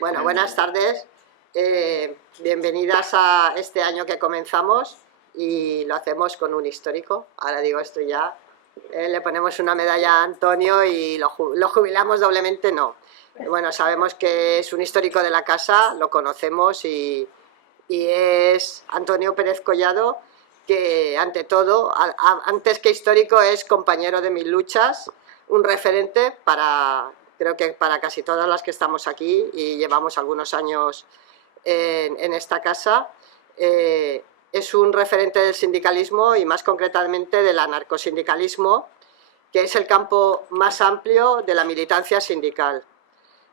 Bueno, buenas tardes. Bienvenidas a este año que comenzamos y lo hacemos con un histórico. Ahora digo esto ya. Le ponemos una medalla a Antonio y lo jubilamos doblemente, no. Bueno, sabemos que es un histórico de la casa, lo conocemos y es Antonio Pérez Collado, que ante todo, antes que histórico, es compañero de mis luchas, un referente para, creo que para casi todas las que estamos aquí y llevamos algunos años en esta casa. Es un referente del sindicalismo y más concretamente del anarcosindicalismo, que es el campo más amplio de la militancia sindical,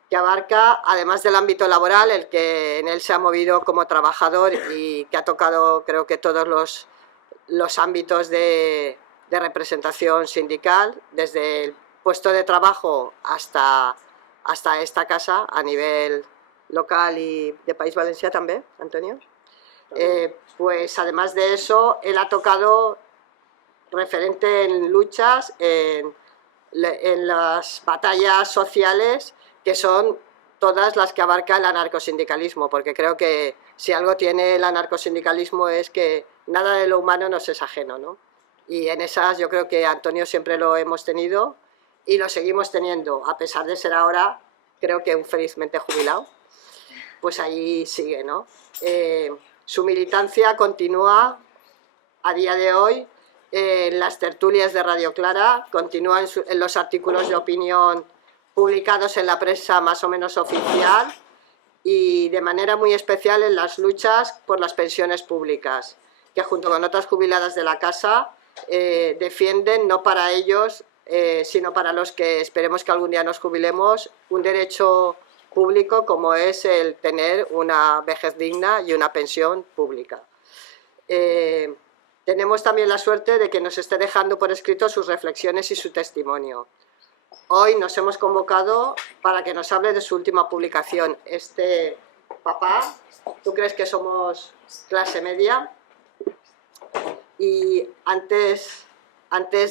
que abarca, además del ámbito laboral, el que en él se ha movido como trabajador y que ha tocado, creo que todos los ámbitos de representación sindical, desde el puesto de trabajo hasta esta casa a nivel local y de País Valencià también, Antonio. Pues además de eso, él ha tocado referente en luchas, en las batallas sociales, que son todas las que abarca el anarcosindicalismo, porque creo que si algo tiene el anarcosindicalismo es que nada de lo humano nos es ajeno, ¿no? Y en esas yo creo que Antonio siempre lo hemos tenido y lo seguimos teniendo, a pesar de ser ahora, creo que un felizmente jubilado, pues ahí sigue, ¿no? Su militancia continúa a día de hoy en las tertulias de Radio Clara, continúa en los artículos de opinión publicados en la prensa más o menos oficial y de manera muy especial en las luchas por las pensiones públicas, que junto con otras jubiladas de la casa defienden, no para ellos, sino para los que esperemos que algún día nos jubilemos, un derecho público como es el tener una vejez digna y una pensión pública. Tenemos también la suerte de que nos esté dejando por escrito sus reflexiones y su testimonio. Hoy nos hemos convocado para que nos hable de su última publicación. Papá, ¿tú crees que somos clase media? Y antes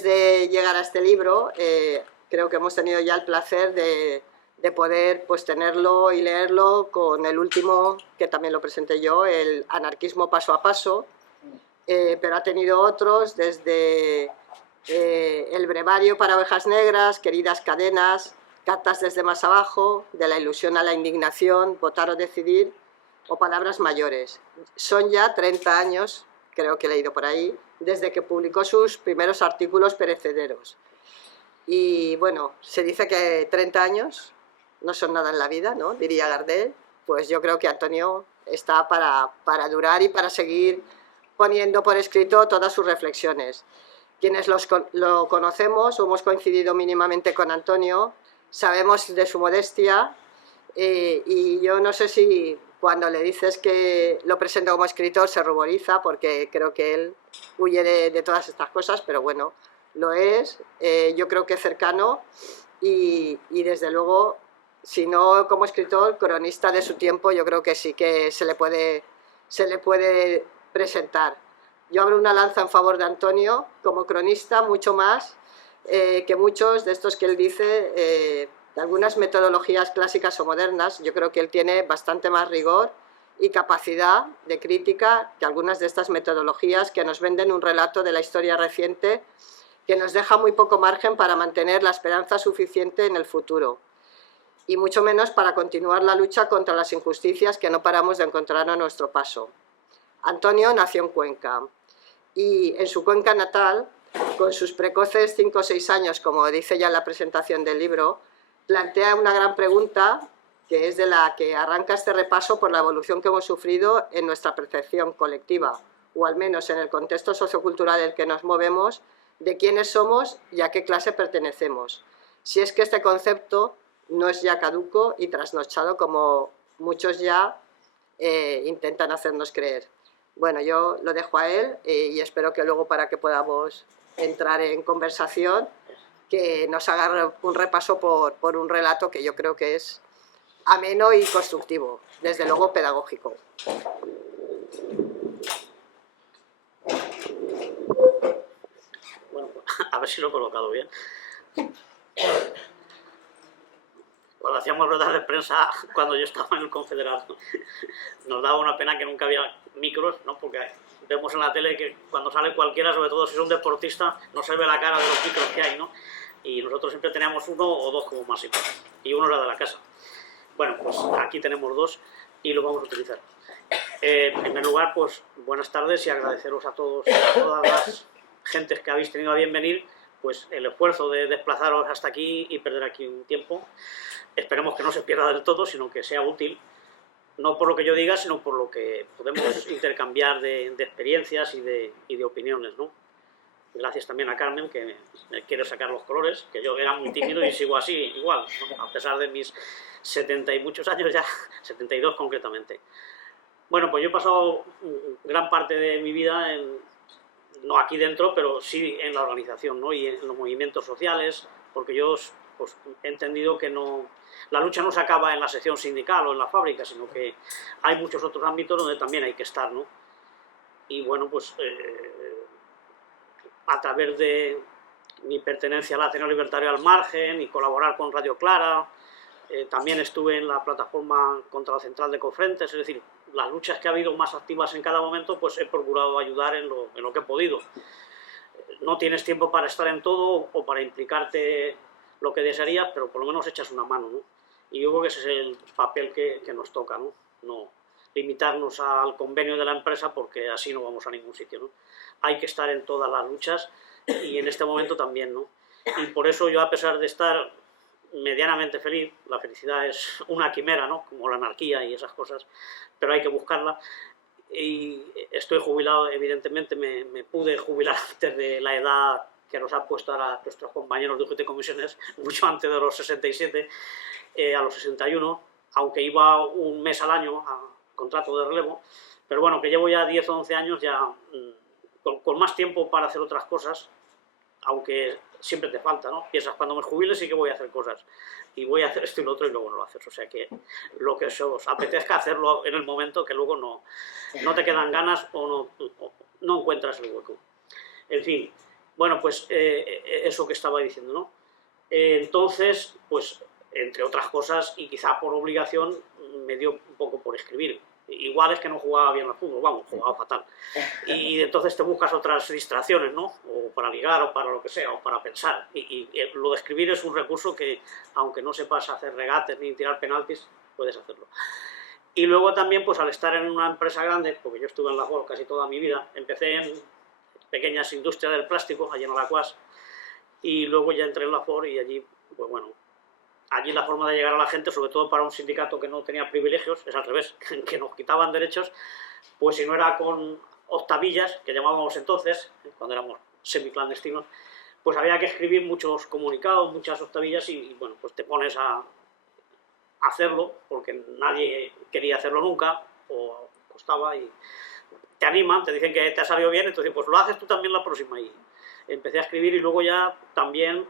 de llegar a este libro, creo que hemos tenido ya el placer de poder pues, tenerlo y leerlo con el último, que también lo presenté yo, el Anarquismo paso a paso, pero ha tenido otros desde el brevario para ovejas negras, queridas cadenas, cartas desde más abajo, de la ilusión a la indignación, votar o decidir, o palabras mayores. Son ya 30 años, creo que he leído por ahí, desde que publicó sus primeros artículos perecederos. Y bueno, se dice que 30 años no son nada en la vida, ¿no? Diría Gardel. Pues yo creo que Antonio está para durar y para seguir poniendo por escrito todas sus reflexiones. Quienes lo conocemos o hemos coincidido mínimamente con Antonio, sabemos de su modestia y yo no sé si cuando le dices que lo presenta como escritor se ruboriza, porque creo que él huye de todas estas cosas, pero bueno, lo es, yo creo que cercano y desde luego, si no como escritor, cronista de su tiempo, yo creo que sí que se le puede presentar. Yo abro una lanza en favor de Antonio como cronista, mucho más que muchos de estos que él dice, de algunas metodologías clásicas o modernas. Yo creo que él tiene bastante más rigor y capacidad de crítica que algunas de estas metodologías que nos venden un relato de la historia reciente que nos deja muy poco margen para mantener la esperanza suficiente en el futuro y mucho menos para continuar la lucha contra las injusticias que no paramos de encontrar a nuestro paso. Antonio nació en Cuenca y en su Cuenca natal, con sus precoces 5 o 6 años, como dice ya en la presentación del libro, plantea una gran pregunta que es de la que arranca este repaso por la evolución que hemos sufrido en nuestra percepción colectiva, o al menos en el contexto sociocultural en el que nos movemos, de quiénes somos y a qué clase pertenecemos. Si es que este concepto no es ya caduco y trasnochado como muchos ya intentan hacernos creer. Bueno, yo lo dejo a él y espero que luego, para que podamos entrar en conversación, que nos haga un repaso por un relato que yo creo que es ameno y constructivo, desde luego pedagógico. Bueno, a ver si lo he colocado bien. Hola, hacíamos ruedas de prensa cuando yo estaba en el Confederado. Nos daba una pena que nunca había micros, ¿no? Porque vemos en la tele que cuando sale cualquiera, sobre todo si es un deportista, no se ve la cara de los micros que hay, ¿no? Y nosotros siempre teníamos uno o dos como máximo, y uno era de la casa. Bueno, pues aquí tenemos dos y lo vamos a utilizar. En primer lugar, pues buenas tardes y agradeceros a todos, a todas las gentes que habéis tenido a bien venir, pues el esfuerzo de desplazaros hasta aquí y perder aquí un tiempo. Esperemos que no se pierda del todo, sino que sea útil, no por lo que yo diga, sino por lo que podemos intercambiar de experiencias y de opiniones, ¿no? Gracias también a Carmen, que me quiere sacar los colores, que yo era muy tímido y sigo así, igual, ¿no? A pesar de mis 70 y muchos años ya, 72 concretamente. Bueno, pues yo he pasado gran parte de mi vida, no aquí dentro, pero sí en la organización, ¿no? Y en los movimientos sociales, porque yo pues, he entendido que la lucha no se acaba en la sección sindical o en la fábrica, sino que hay muchos otros ámbitos donde también hay que estar, ¿no? Y bueno, pues a través de mi pertenencia al Ateneo Libertario al Margen y colaborar con Radio Clara, también estuve en la plataforma contra la central de Cofrentes, es decir, las luchas que ha habido más activas en cada momento, pues he procurado ayudar en lo que he podido. No tienes tiempo para estar en todo o para implicarte lo que desearías, pero por lo menos echas una mano, ¿no? Y yo creo que ese es el papel que nos toca, ¿no? No limitarnos al convenio de la empresa, porque así no vamos a ningún sitio, ¿no? Hay que estar en todas las luchas y en este momento también, ¿no? Y por eso yo, a pesar de estar medianamente feliz, la felicidad es una quimera, ¿no? Como la anarquía y esas cosas, pero hay que buscarla. Y estoy jubilado, evidentemente me pude jubilar antes de la edad que nos han puesto ahora nuestros compañeros de UGT Comisiones, mucho antes de los 67, a los 61, aunque iba un mes al año a contrato de relevo, pero bueno, que llevo ya 10 o 11 años ya con más tiempo para hacer otras cosas, aunque siempre te falta, ¿no? Piensas, cuando me jubile sí que voy a hacer cosas, y voy a hacer esto y lo otro y luego no lo haces, o sea que lo que os apetezca hacerlo en el momento, que luego no te quedan ganas o no encuentras el hueco. En fin, bueno, pues eso que estaba diciendo, ¿no? Entonces, pues entre otras cosas, y quizá por obligación, me dio un poco por escribir. Igual es que no jugaba bien al fútbol, vamos, jugaba fatal. Y entonces te buscas otras distracciones, ¿no? O para ligar, o para lo que sea, o para pensar. Y lo de escribir es un recurso que, aunque no sepas hacer regates ni tirar penaltis, puedes hacerlo. Y luego también, pues al estar en una empresa grande, porque yo estuve en la Ford casi toda mi vida, empecé en pequeñas industrias del plástico, allí en Alacuas, y luego ya entré en la Ford y allí, pues bueno, allí la forma de llegar a la gente, sobre todo para un sindicato que no tenía privilegios, es al revés, que nos quitaban derechos, pues si no era con octavillas, que llamábamos entonces, cuando éramos semiclandestinos, pues había que escribir muchos comunicados, muchas octavillas y bueno, pues te pones a hacerlo, porque nadie quería hacerlo nunca, o costaba, y te animan, te dicen que te ha salido bien, entonces pues lo haces tú también la próxima. Y empecé a escribir y luego ya también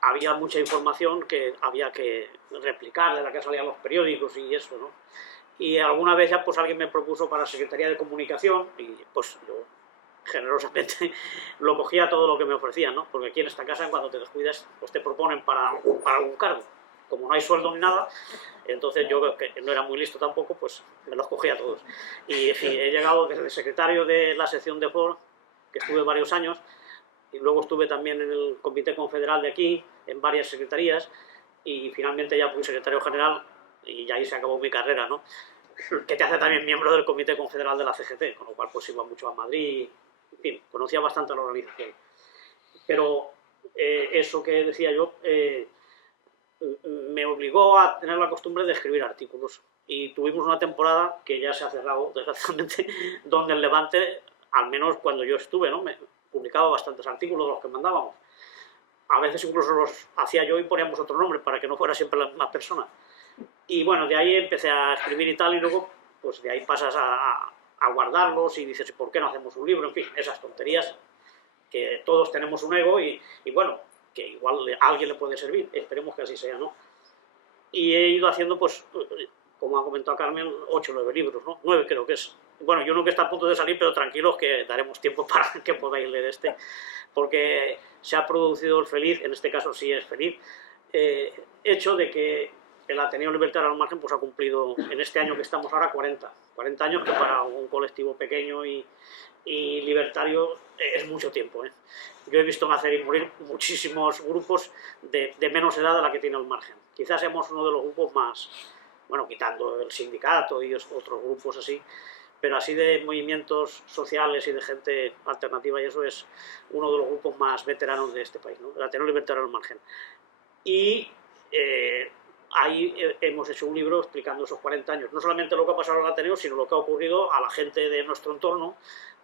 había mucha información que había que replicar, de la que salían los periódicos y eso, ¿no? Y alguna vez ya pues alguien me propuso para Secretaría de Comunicación y pues yo generosamente lo cogía todo lo que me ofrecían, ¿no? Porque aquí en esta casa, cuando te descuidas, pues te proponen para algún cargo. Como no hay sueldo ni nada, entonces yo, que no era muy listo tampoco, pues me los cogía todos. Y he llegado desde secretario de la sección de Ford, que estuve varios años, y luego estuve también en el Comité Confederal de aquí, en varias secretarías, y finalmente ya fui secretario general, y ahí se acabó mi carrera, ¿no? Que te hace también miembro del Comité Confederal de la CGT, con lo cual pues iba mucho a Madrid, en fin, conocía bastante a la organización. Pero eso que decía yo me obligó a tener la costumbre de escribir artículos, y tuvimos una temporada que ya se ha cerrado, desgraciadamente, donde el Levante, al menos cuando yo estuve, ¿no? Me publicaba bastantes artículos de los que mandábamos. A veces incluso los hacía yo y poníamos otro nombre para que no fuera siempre la misma persona. Y bueno, de ahí empecé a escribir y tal, y luego pues de ahí pasas a guardarlos y dices, ¿por qué no hacemos un libro? En fin, esas tonterías, que todos tenemos un ego y bueno, que igual a alguien le puede servir, esperemos que así sea, ¿no? Y he ido haciendo, pues, como ha comentado Carmen, 8 o 9 libros, ¿no? 9 creo que es, bueno, y uno que está a punto de salir, pero tranquilos que daremos tiempo para que podáis leer este, porque se ha producido el feliz, en este caso sí es feliz, hecho de que el Ateneo Libertario al Margen pues ha cumplido en este año que estamos ahora 40 años, que para un colectivo pequeño y libertario es mucho tiempo. Yo he visto nacer y morir muchísimos grupos de menos edad de la que tiene el Margen. Quizás seamos uno de los grupos más, bueno, quitando el sindicato y otros grupos así, pero así de movimientos sociales y de gente alternativa, y eso es uno de los grupos más veteranos de este país, ¿no? El Ateneo Libertario al Margen. Y ahí hemos hecho un libro explicando esos 40 años, no solamente lo que ha pasado en el Ateneo, sino lo que ha ocurrido a la gente de nuestro entorno,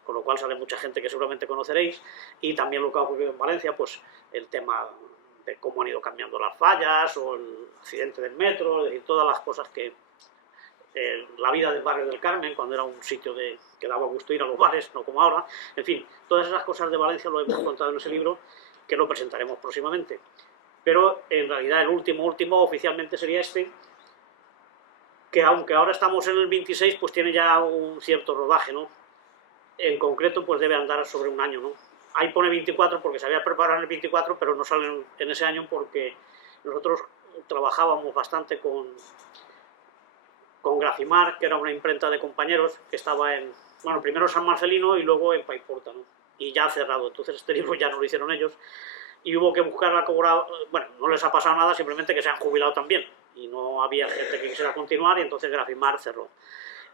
con lo cual sale mucha gente que seguramente conoceréis, y también lo que ha ocurrido en Valencia, pues el tema de cómo han ido cambiando las fallas, o el accidente del metro, es decir, todas las cosas que... la vida del barrio del Carmen, cuando era un sitio que daba gusto ir a los bares, no como ahora, en fin, todas esas cosas de Valencia lo hemos contado en ese libro, que lo presentaremos próximamente. Pero en realidad el último oficialmente sería este, que aunque ahora estamos en el 26, pues tiene ya un cierto rodaje, ¿no? En concreto, pues debe andar sobre un año, ¿no? Ahí pone 24 porque se había preparado en el 24, pero no sale en ese año porque nosotros trabajábamos bastante con Grafimar, que era una imprenta de compañeros que estaba en, bueno, primero San Marcelino y luego en Paiporta, ¿no? Y ya ha cerrado, entonces este libro ya no lo hicieron ellos, y hubo que buscar la cobra, bueno, no les ha pasado nada, simplemente que se han jubilado también, y no había gente que quisiera continuar, y entonces Grafimar cerró.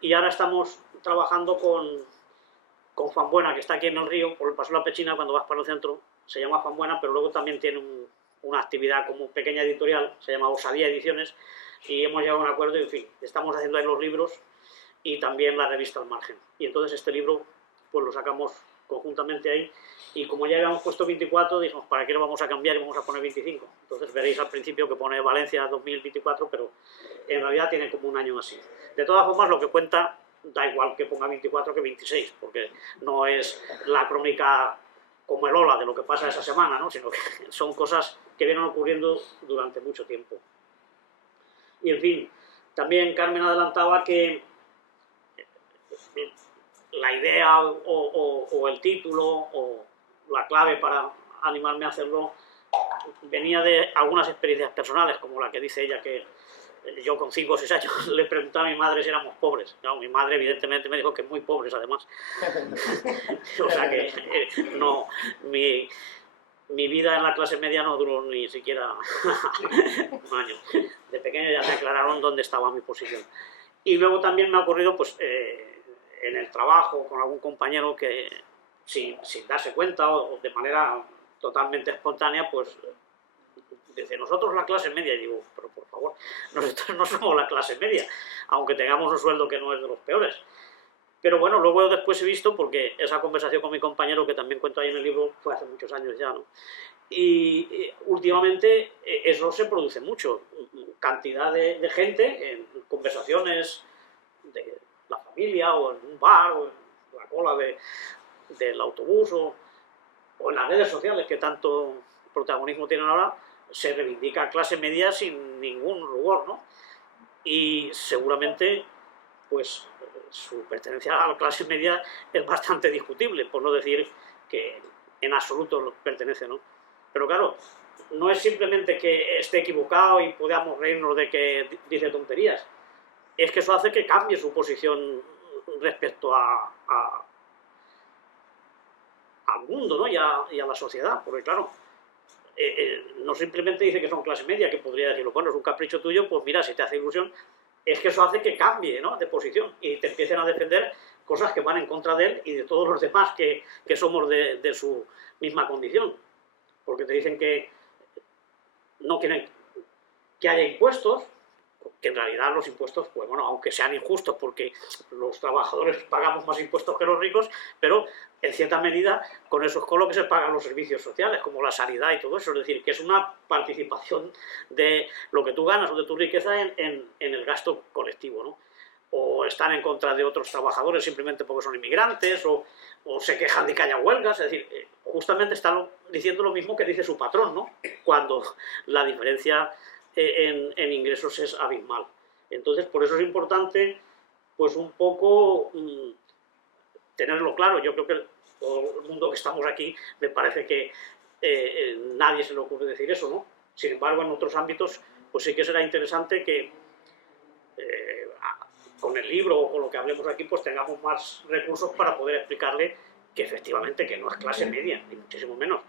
Y ahora estamos trabajando con Fanbuena, que está aquí en el río, por el Paso de la Pechina, cuando vas para el centro, se llama Fanbuena, pero luego también tiene una actividad como pequeña editorial, se llama Osadía Ediciones, y hemos llegado a un acuerdo y, en fin, estamos haciendo ahí los libros y también la revista Al Margen. Y entonces este libro pues lo sacamos conjuntamente ahí, y como ya habíamos puesto 24, dijimos, ¿para qué lo vamos a cambiar y vamos a poner 25? Entonces veréis al principio que pone Valencia 2024, pero en realidad tiene como un año así. De todas formas, lo que cuenta da igual que ponga 24 que 26, porque no es la crónica como el Ola de lo que pasa esa semana, ¿no? Sino que son cosas que vienen ocurriendo durante mucho tiempo. Y en fin, también Carmen adelantaba que la idea o el título o la clave para animarme a hacerlo venía de algunas experiencias personales, como la que dice ella, que yo con 5 o 6 años le preguntaba a mi madre si éramos pobres. Claro, mi madre evidentemente me dijo que muy pobres además. O sea que no, mi vida en la clase media no duró ni siquiera un año. De pequeño ya me aclararon dónde estaba mi posición. Y luego también me ha ocurrido pues, en el trabajo con algún compañero que sin darse cuenta o de manera totalmente espontánea, pues dice, nosotros la clase media, y digo, pero por favor, nosotros no somos la clase media, aunque tengamos un sueldo que no es de los peores. Pero bueno, luego después he visto, porque esa conversación con mi compañero, que también cuento ahí en el libro, fue hace muchos años ya, ¿no? Y últimamente eso se produce mucho, cantidad de gente en conversaciones de la familia, o en un bar, o en la cola del autobús, o en las redes sociales que tanto protagonismo tienen ahora, se reivindica clase media sin ningún rubor, ¿no? Y seguramente, pues, su pertenencia a la clase media es bastante discutible, por no decir que en absoluto pertenece, ¿no? Pero claro, no es simplemente que esté equivocado y podamos reírnos de que dice tonterías, es que eso hace que cambie su posición respecto al mundo, ¿no? y a la sociedad, porque claro, no simplemente dice que son clase media, que podría decirlo, bueno, es un capricho tuyo, pues mira, si te hace ilusión, es que eso hace que cambie, ¿no?, de posición y te empiecen a defender cosas que van en contra de él y de todos los demás que somos de su misma condición, porque te dicen que no quieren que haya impuestos, que en realidad los impuestos, pues bueno, aunque sean injustos porque los trabajadores pagamos más impuestos que los ricos, pero en cierta medida con eso es con lo que se pagan los servicios sociales, como la sanidad y todo eso, es decir, que es una participación de lo que tú ganas o de tu riqueza en el gasto colectivo, ¿no? O están en contra de otros trabajadores simplemente porque son inmigrantes, o se quejan de que haya huelgas, es decir, justamente están diciendo lo mismo que dice su patrón, ¿no?, cuando la diferencia en ingresos es abismal. Entonces, por eso es importante, pues un poco tenerlo claro. Yo creo que todo el mundo que estamos aquí, me parece que nadie se le ocurre decir eso, ¿no? Sin embargo, en otros ámbitos, pues sí que será interesante que con el libro o con lo que hablemos aquí, pues tengamos más recursos para poder explicarle que efectivamente que no es clase media, ni muchísimo menos,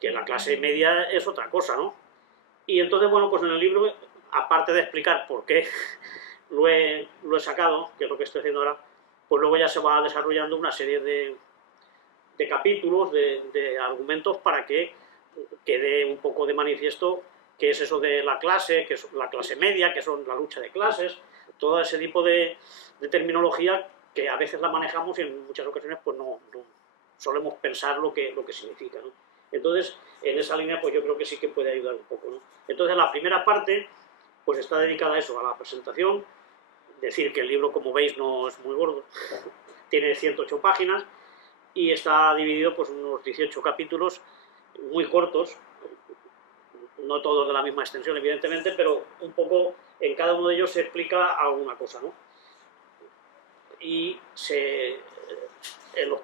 que la clase media es otra cosa, ¿no? Y entonces, bueno, pues en el libro, aparte de explicar por qué lo he sacado, que es lo que estoy haciendo ahora, pues luego ya se va desarrollando una serie de capítulos, de argumentos para que quede un poco de manifiesto qué es eso de la clase, qué es la clase media, qué son la lucha de clases, todo ese tipo de terminología que a veces la manejamos y en muchas ocasiones pues no solemos pensar lo que significa, ¿no? Entonces, en esa línea pues yo creo que sí que puede ayudar un poco, ¿no? Entonces, la primera parte pues está dedicada a eso, a la presentación, decir que el libro, como veis, no es muy gordo, tiene 108 páginas y está dividido pues unos 18 capítulos muy cortos, no todos de la misma extensión, evidentemente, pero un poco en cada uno de ellos se explica alguna cosa, ¿no? Y en los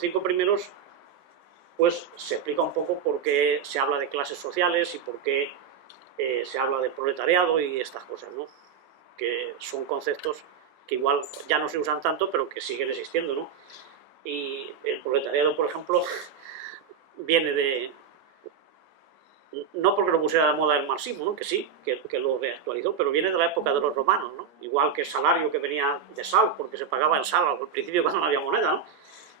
5 primeros, pues se explica un poco por qué se habla de clases sociales y por qué se habla de proletariado y estas cosas, ¿no? Que son conceptos que igual ya no se usan tanto, pero que siguen existiendo, ¿no? Y el proletariado, por ejemplo, viene de... No porque lo pusiera de moda el marxismo, ¿no? Que sí, que lo reactualizó, pero viene de la época de los romanos, ¿no? Igual que el salario que venía de sal, porque se pagaba en sal al principio cuando no había moneda, ¿no?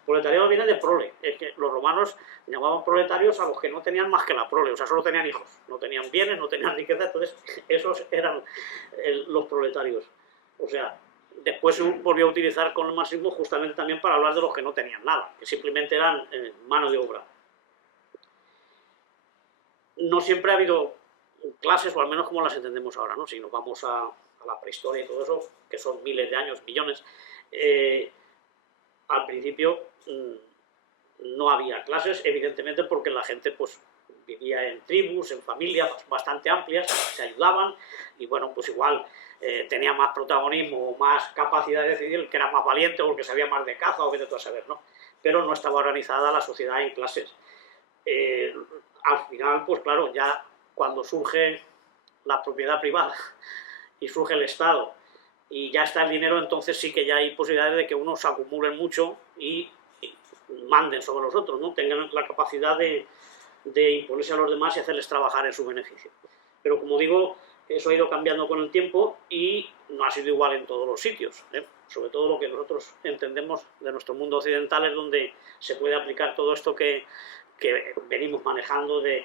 Proletariado viene de prole, es que los romanos llamaban proletarios a los que no tenían más que la prole, o sea, solo tenían hijos, no tenían bienes, no tenían riqueza, entonces esos eran los proletarios. O sea, después se volvió a utilizar con el marxismo justamente también para hablar de los que no tenían nada, que simplemente eran mano de obra. No siempre ha habido clases, o al menos como las entendemos ahora, ¿no? Si nos vamos a la prehistoria y todo eso, que son miles de años, millones, al principio no había clases, evidentemente porque la gente pues vivía en tribus, en familias bastante amplias, se ayudaban y bueno, pues igual tenía más protagonismo o más capacidad de decidir el que era más valiente o el que sabía más de caza o vete tú a saber, ¿no? Pero no estaba organizada la sociedad en clases. Al final, pues claro, ya cuando surge la propiedad privada y surge el Estado y ya está el dinero, entonces sí que ya hay posibilidades de que unos se acumulen mucho y manden sobre los otros, ¿no? Tengan la capacidad de imponerse a los demás y hacerles trabajar en su beneficio. Pero como digo, eso ha ido cambiando con el tiempo y no ha sido igual en todos los sitios, ¿eh? Sobre todo lo que nosotros entendemos de nuestro mundo occidental es donde se puede aplicar todo esto que venimos manejando de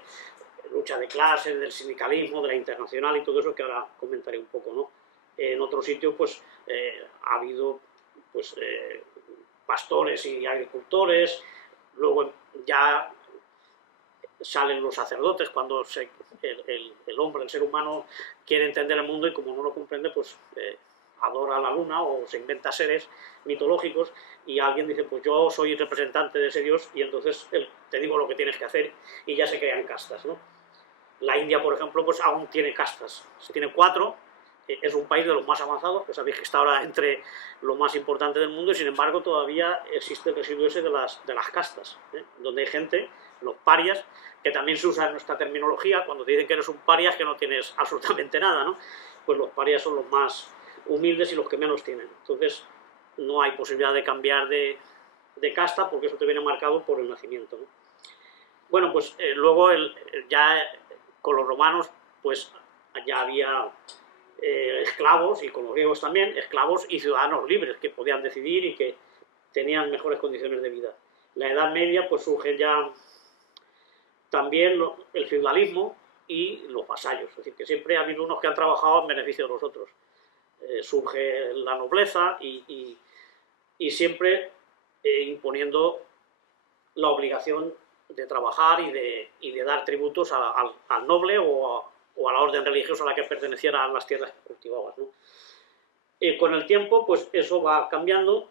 lucha de clases, del sindicalismo, de la internacional y todo eso que ahora comentaré un poco, ¿no? En otros sitios pues ha habido pues pastores y agricultores, luego ya salen los sacerdotes cuando el hombre, el ser humano quiere entender el mundo y como no lo comprende pues adora a la luna o se inventa seres mitológicos y alguien dice pues yo soy representante de ese dios y entonces te digo lo que tienes que hacer y ya se crean castas, ¿no? La India, por ejemplo, pues aún tiene castas, tiene 4, es un país de los más avanzados, que sabéis que está ahora entre lo más importante del mundo y sin embargo todavía existe el residuo ese de las castas, donde hay gente, los parias, que también se usa en nuestra terminología, cuando te dicen que eres un paria es que no tienes absolutamente nada, ¿no? Pues los parias son los más humildes y los que menos tienen, entonces no hay posibilidad de cambiar de casta porque eso te viene marcado por el nacimiento, ¿no? Bueno, pues luego ya con los romanos pues ya había esclavos y con los griegos también, esclavos y ciudadanos libres que podían decidir y que tenían mejores condiciones de vida. La Edad Media pues surge ya también el feudalismo y los vasallos, es decir, que siempre ha habido unos que han trabajado en beneficio de los otros. Surge la nobleza y siempre imponiendo la obligación de trabajar y de dar tributos al noble o a la orden religiosa a la que pertenecieran las tierras que cultivabas, ¿no? Con el tiempo, pues eso va cambiando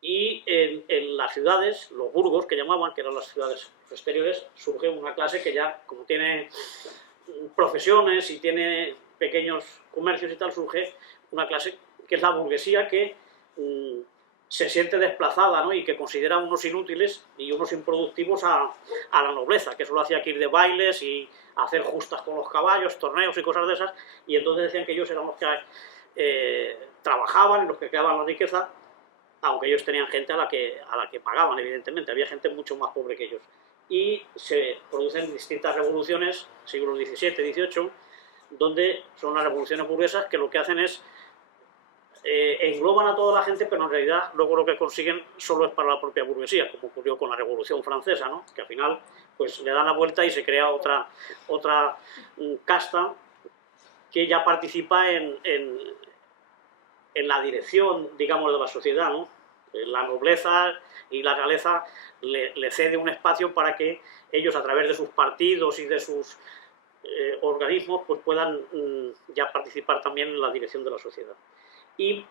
y en las ciudades, los burgos que llamaban, que eran las ciudades exteriores, surge una clase que ya, como tiene profesiones y tiene pequeños comercios y tal, surge una clase que es la burguesía que se siente desplazada, ¿no? Y que considera unos inútiles y unos improductivos a la nobleza, que solo hacía que ir de bailes y hacer justas con los caballos, torneos y cosas de esas, y entonces decían que ellos eran los que trabajaban y los que creaban la riqueza, aunque ellos tenían gente a la que pagaban, evidentemente, había gente mucho más pobre que ellos. Y se producen distintas revoluciones, siglos XVII, XVIII, donde son las revoluciones burguesas que lo que hacen es engloban a toda la gente, pero en realidad luego lo que consiguen solo es para la propia burguesía, como ocurrió con la Revolución Francesa, ¿no? Que al final pues le dan la vuelta y se crea otra casta que ya participa en la dirección, digamos, de la sociedad, ¿no? La nobleza y la realeza le cede un espacio para que ellos, a través de sus partidos y de sus organismos, pues puedan ya participar también en la dirección de la sociedad. Y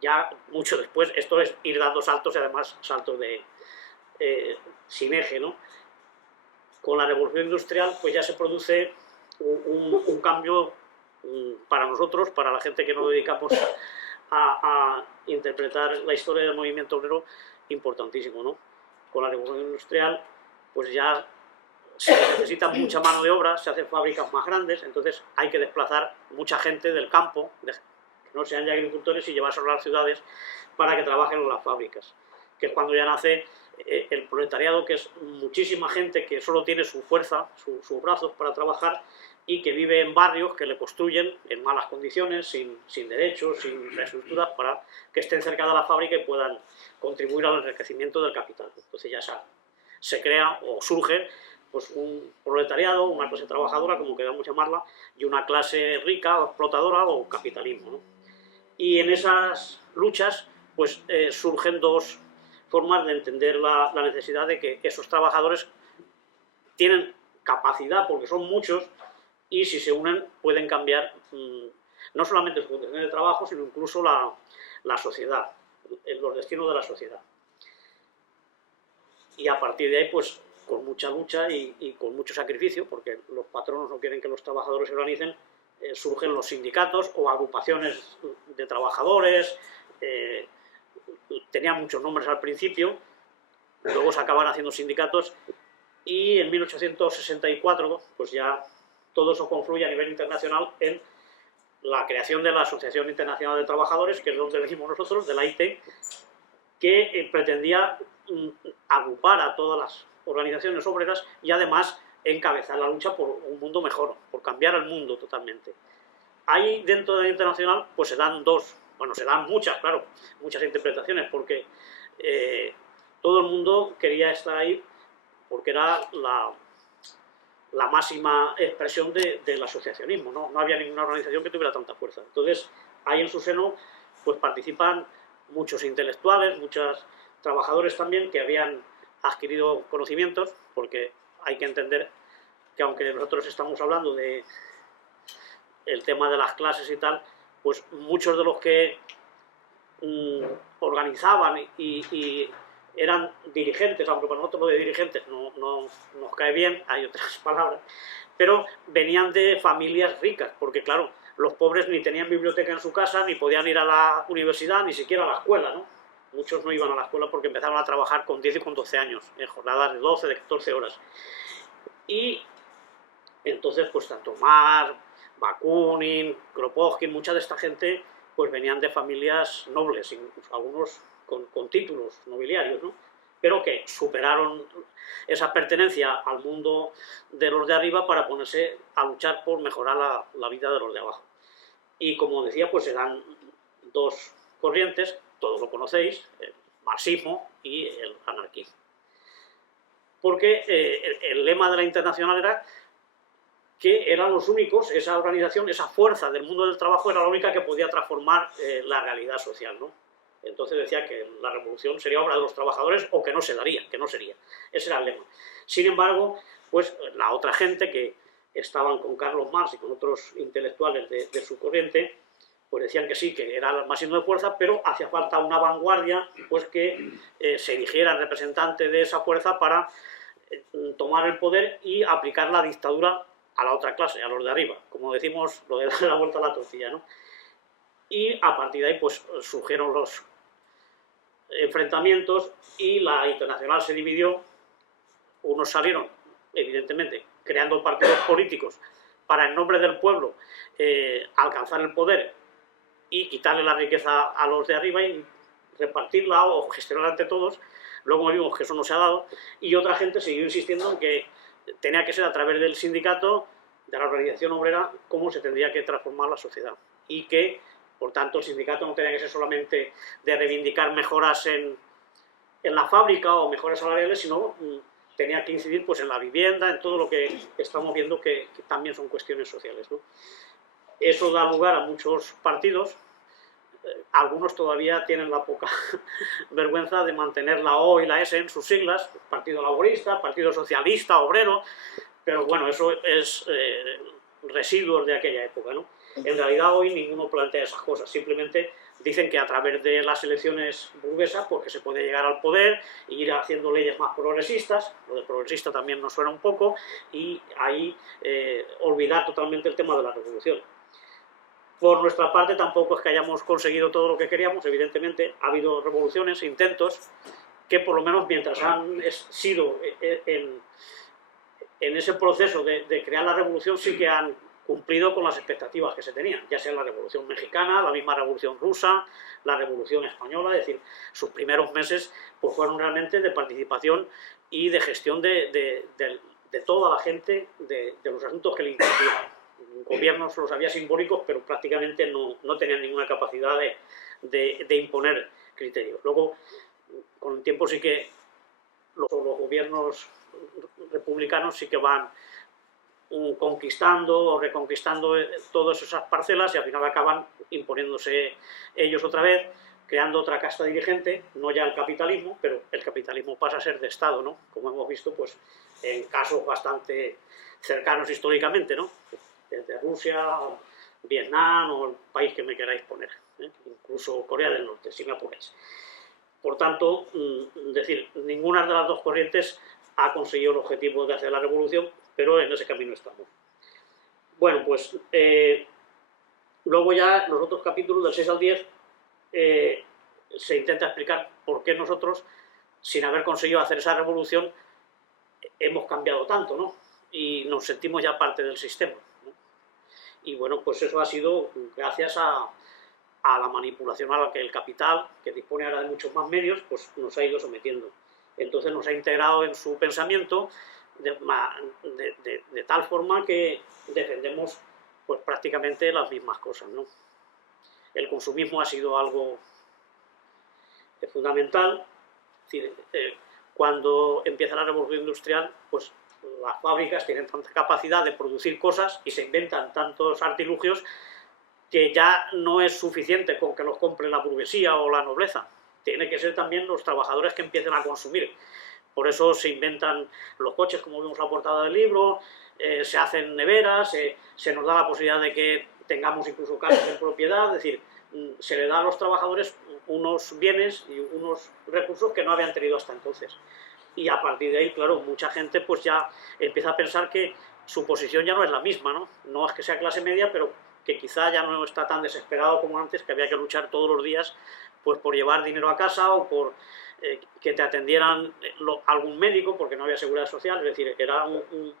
ya mucho después, esto es ir dando saltos y además saltos de sin eje, ¿no? Con la revolución industrial pues ya se produce un cambio para nosotros, para la gente que nos dedicamos a interpretar la historia del movimiento obrero, importantísimo, ¿no? Con la revolución industrial pues ya se necesita mucha mano de obra, se hacen fábricas más grandes, entonces hay que desplazar mucha gente del campo, que no sean ya agricultores, y llevarse a las ciudades para que trabajen en las fábricas, que es cuando ya nace el proletariado, que es muchísima gente que solo tiene su fuerza, sus brazos para trabajar, y que vive en barrios que le construyen en malas condiciones, sin derechos, sin infraestructuras, para que estén cerca de la fábrica y puedan contribuir al enriquecimiento del capital. Entonces ya se crea o surge pues un proletariado, una clase trabajadora, como queramos llamarla, y una clase rica, o explotadora, o capitalismo, ¿no? Y en esas luchas pues surgen dos formas de entender la necesidad de que esos trabajadores tienen capacidad, porque son muchos, y si se unen pueden cambiar no solamente su condición de trabajo, sino incluso la sociedad, los destinos de la sociedad. Y a partir de ahí, pues con mucha lucha y con mucho sacrificio, porque los patronos no quieren que los trabajadores se organicen, surgen los sindicatos o agrupaciones de trabajadores, tenían muchos nombres al principio, luego se acaban haciendo sindicatos, y en 1864 pues ya todo eso confluye a nivel internacional en la creación de la Asociación Internacional de Trabajadores, que es donde venimos nosotros, de la IT, que pretendía agrupar a todas las organizaciones obreras y además encabezar la lucha por un mundo mejor, por cambiar el mundo totalmente. Ahí dentro de la internacional pues se dan se dan muchas, claro, muchas interpretaciones, porque todo el mundo quería estar ahí porque era la máxima expresión del asociacionismo, ¿no? No había ninguna organización que tuviera tanta fuerza. Entonces, ahí en su seno pues participan muchos intelectuales, muchos trabajadores también que habían adquirido conocimientos, porque hay que entender que aunque nosotros estamos hablando de el tema de las clases y tal, pues muchos de los que organizaban y eran dirigentes, aunque para nosotros lo de dirigentes no nos cae bien, hay otras palabras, pero venían de familias ricas, porque claro, los pobres ni tenían biblioteca en su casa, ni podían ir a la universidad, ni siquiera a la escuela, ¿no? Muchos no iban a la escuela porque empezaron a trabajar con 10 y con 12 años, en jornadas de 12, de 14 horas. Y entonces, pues tanto Marx, Bakunin, Kropotkin, mucha de esta gente, pues venían de familias nobles, incluso algunos con títulos nobiliarios, ¿no? Pero que superaron esa pertenencia al mundo de los de arriba para ponerse a luchar por mejorar la vida de los de abajo. Y como decía, pues se dan dos corrientes, todos lo conocéis, el marxismo y el anarquismo. Porque el lema de la Internacional era que eran los únicos, esa organización, esa fuerza del mundo del trabajo era la única que podía transformar la realidad social, ¿no? Entonces decía que la revolución sería obra de los trabajadores o que no se daría, que no sería. Ese era el lema. Sin embargo, pues la otra gente que estaban con Carlos Marx y con otros intelectuales de su corriente, pues decían que sí, que era el máximo de fuerza, pero hacía falta una vanguardia pues que se eligiera el representante de esa fuerza para tomar el poder y aplicar la dictadura a la otra clase, a los de arriba, como decimos, lo de dar la vuelta a la tortilla, ¿no? y a partir de ahí pues surgieron los enfrentamientos y la Internacional se dividió. Unos salieron, evidentemente, creando partidos políticos para, en nombre del pueblo, alcanzar el poder y quitarle la riqueza a los de arriba y repartirla o gestionarla entre todos. Luego vimos que eso no se ha dado y otra gente siguió insistiendo en que tenía que ser a través del sindicato, de la organización obrera, cómo se tendría que transformar la sociedad y que, por tanto, el sindicato no tenía que ser solamente de reivindicar mejoras en la fábrica o mejoras salariales, sino tenía que incidir pues, en la vivienda, en todo lo que estamos viendo que también son cuestiones sociales, ¿no? Eso da lugar a muchos partidos. Algunos todavía tienen la poca vergüenza de mantener la O y la S en sus siglas, Partido Laborista, Partido Socialista, Obrero, pero bueno, eso es residuos de aquella época, ¿no? En realidad hoy ninguno plantea esas cosas, simplemente dicen que a través de las elecciones burguesas pues que se puede llegar al poder e ir haciendo leyes más progresistas, lo de progresista también nos suena un poco, y ahí olvidar totalmente el tema de la revolución. Por nuestra parte tampoco es que hayamos conseguido todo lo que queríamos, evidentemente ha habido revoluciones, intentos, que por lo menos mientras han sido en ese proceso de crear la revolución sí que han cumplido con las expectativas que se tenían, ya sea la Revolución Mexicana, la misma Revolución Rusa, la Revolución Española, es decir, sus primeros meses pues, fueron realmente de participación y de gestión de toda la gente, de los asuntos que le incumbían. Gobiernos los había simbólicos, pero prácticamente no tenían ninguna capacidad de imponer criterios. Luego, con el tiempo sí que los gobiernos republicanos sí que van conquistando o reconquistando todas esas parcelas y al final acaban imponiéndose ellos otra vez, creando otra casta dirigente, no ya el capitalismo, pero el capitalismo pasa a ser de Estado, ¿no? Como hemos visto pues, en casos bastante cercanos históricamente, ¿no? Desde Rusia, Vietnam o el país que me queráis poner, incluso Corea del Norte, si me apuráis. Por tanto, decir, ninguna de las dos corrientes ha conseguido el objetivo de hacer la revolución, pero en ese camino estamos. Bueno, pues luego ya los otros capítulos del 6 al 10 se intenta explicar por qué nosotros, sin haber conseguido hacer esa revolución, hemos cambiado tanto, ¿no? Y nos sentimos ya parte del sistema, ¿no? Y bueno, pues eso ha sido gracias a la manipulación a la que el capital, que dispone ahora de muchos más medios, pues nos ha ido sometiendo. Entonces nos ha integrado en su pensamiento de tal forma que defendemos pues, prácticamente las mismas cosas, ¿no? El consumismo ha sido algo fundamental. Es decir, cuando empieza la revolución industrial, pues las fábricas tienen tanta capacidad de producir cosas y se inventan tantos artilugios que ya no es suficiente con que los compre la burguesía o la nobleza. Tiene que ser también los trabajadores que empiecen a consumir. Por eso se inventan los coches, como vemos en la portada del libro, se hacen neveras, se nos da la posibilidad de que tengamos incluso casas en propiedad, es decir, se le da a los trabajadores unos bienes y unos recursos que no habían tenido hasta entonces. Y a partir de ahí, claro, mucha gente pues ya empieza a pensar que su posición ya no es la misma, ¿no? No es que sea clase media, pero que quizá ya no está tan desesperado como antes, que había que luchar todos los días pues por llevar dinero a casa o por que te atendieran algún médico, porque no había seguridad social, es decir, era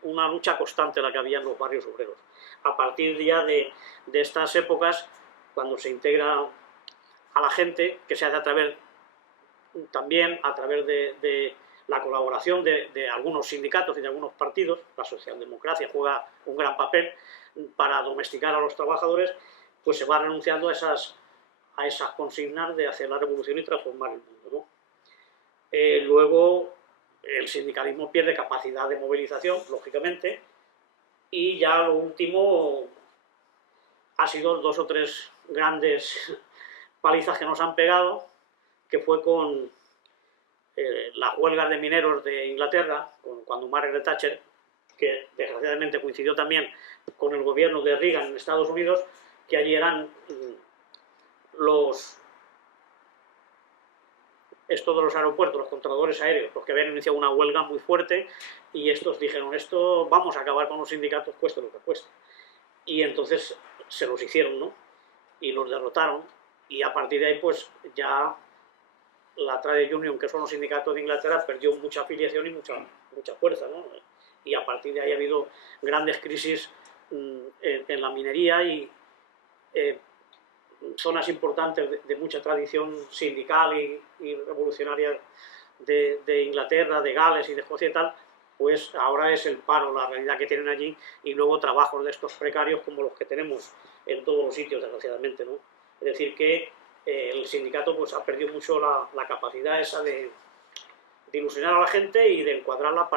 una lucha constante la que había en los barrios obreros. A partir ya de estas épocas, cuando se integra a la gente, que se hace a través también a través de la colaboración de algunos sindicatos y de algunos partidos, la socialdemocracia juega un gran papel para domesticar a los trabajadores, pues se va renunciando a esas consignas de hacer la revolución y transformar el mundo, ¿no? Luego el sindicalismo pierde capacidad de movilización, lógicamente, y ya lo último ha sido 2 o 3 grandes palizas que nos han pegado, que fue con las huelgas de mineros de Inglaterra, cuando Margaret Thatcher, que desgraciadamente coincidió también con el gobierno de Reagan en Estados Unidos, que allí eran estos de los aeropuertos, los controladores aéreos, los que habían iniciado una huelga muy fuerte, y estos dijeron, esto vamos a acabar con los sindicatos, cueste lo que cueste. Y entonces se los hicieron, ¿no? y los derrotaron, y a partir de ahí pues ya la Trade Union, que son los sindicatos de Inglaterra, perdió mucha afiliación y mucha fuerza, ¿no? Y a partir de ahí ha habido grandes crisis en la minería y zonas importantes de mucha tradición sindical y revolucionaria de Inglaterra, de Gales y de Escocia y tal, pues ahora es el paro, la realidad que tienen allí, y luego trabajos de estos precarios como los que tenemos en todos los sitios, desgraciadamente, ¿no? Es decir, que el sindicato pues ha perdido mucho la capacidad esa de ilusionar a la gente y de encuadrarla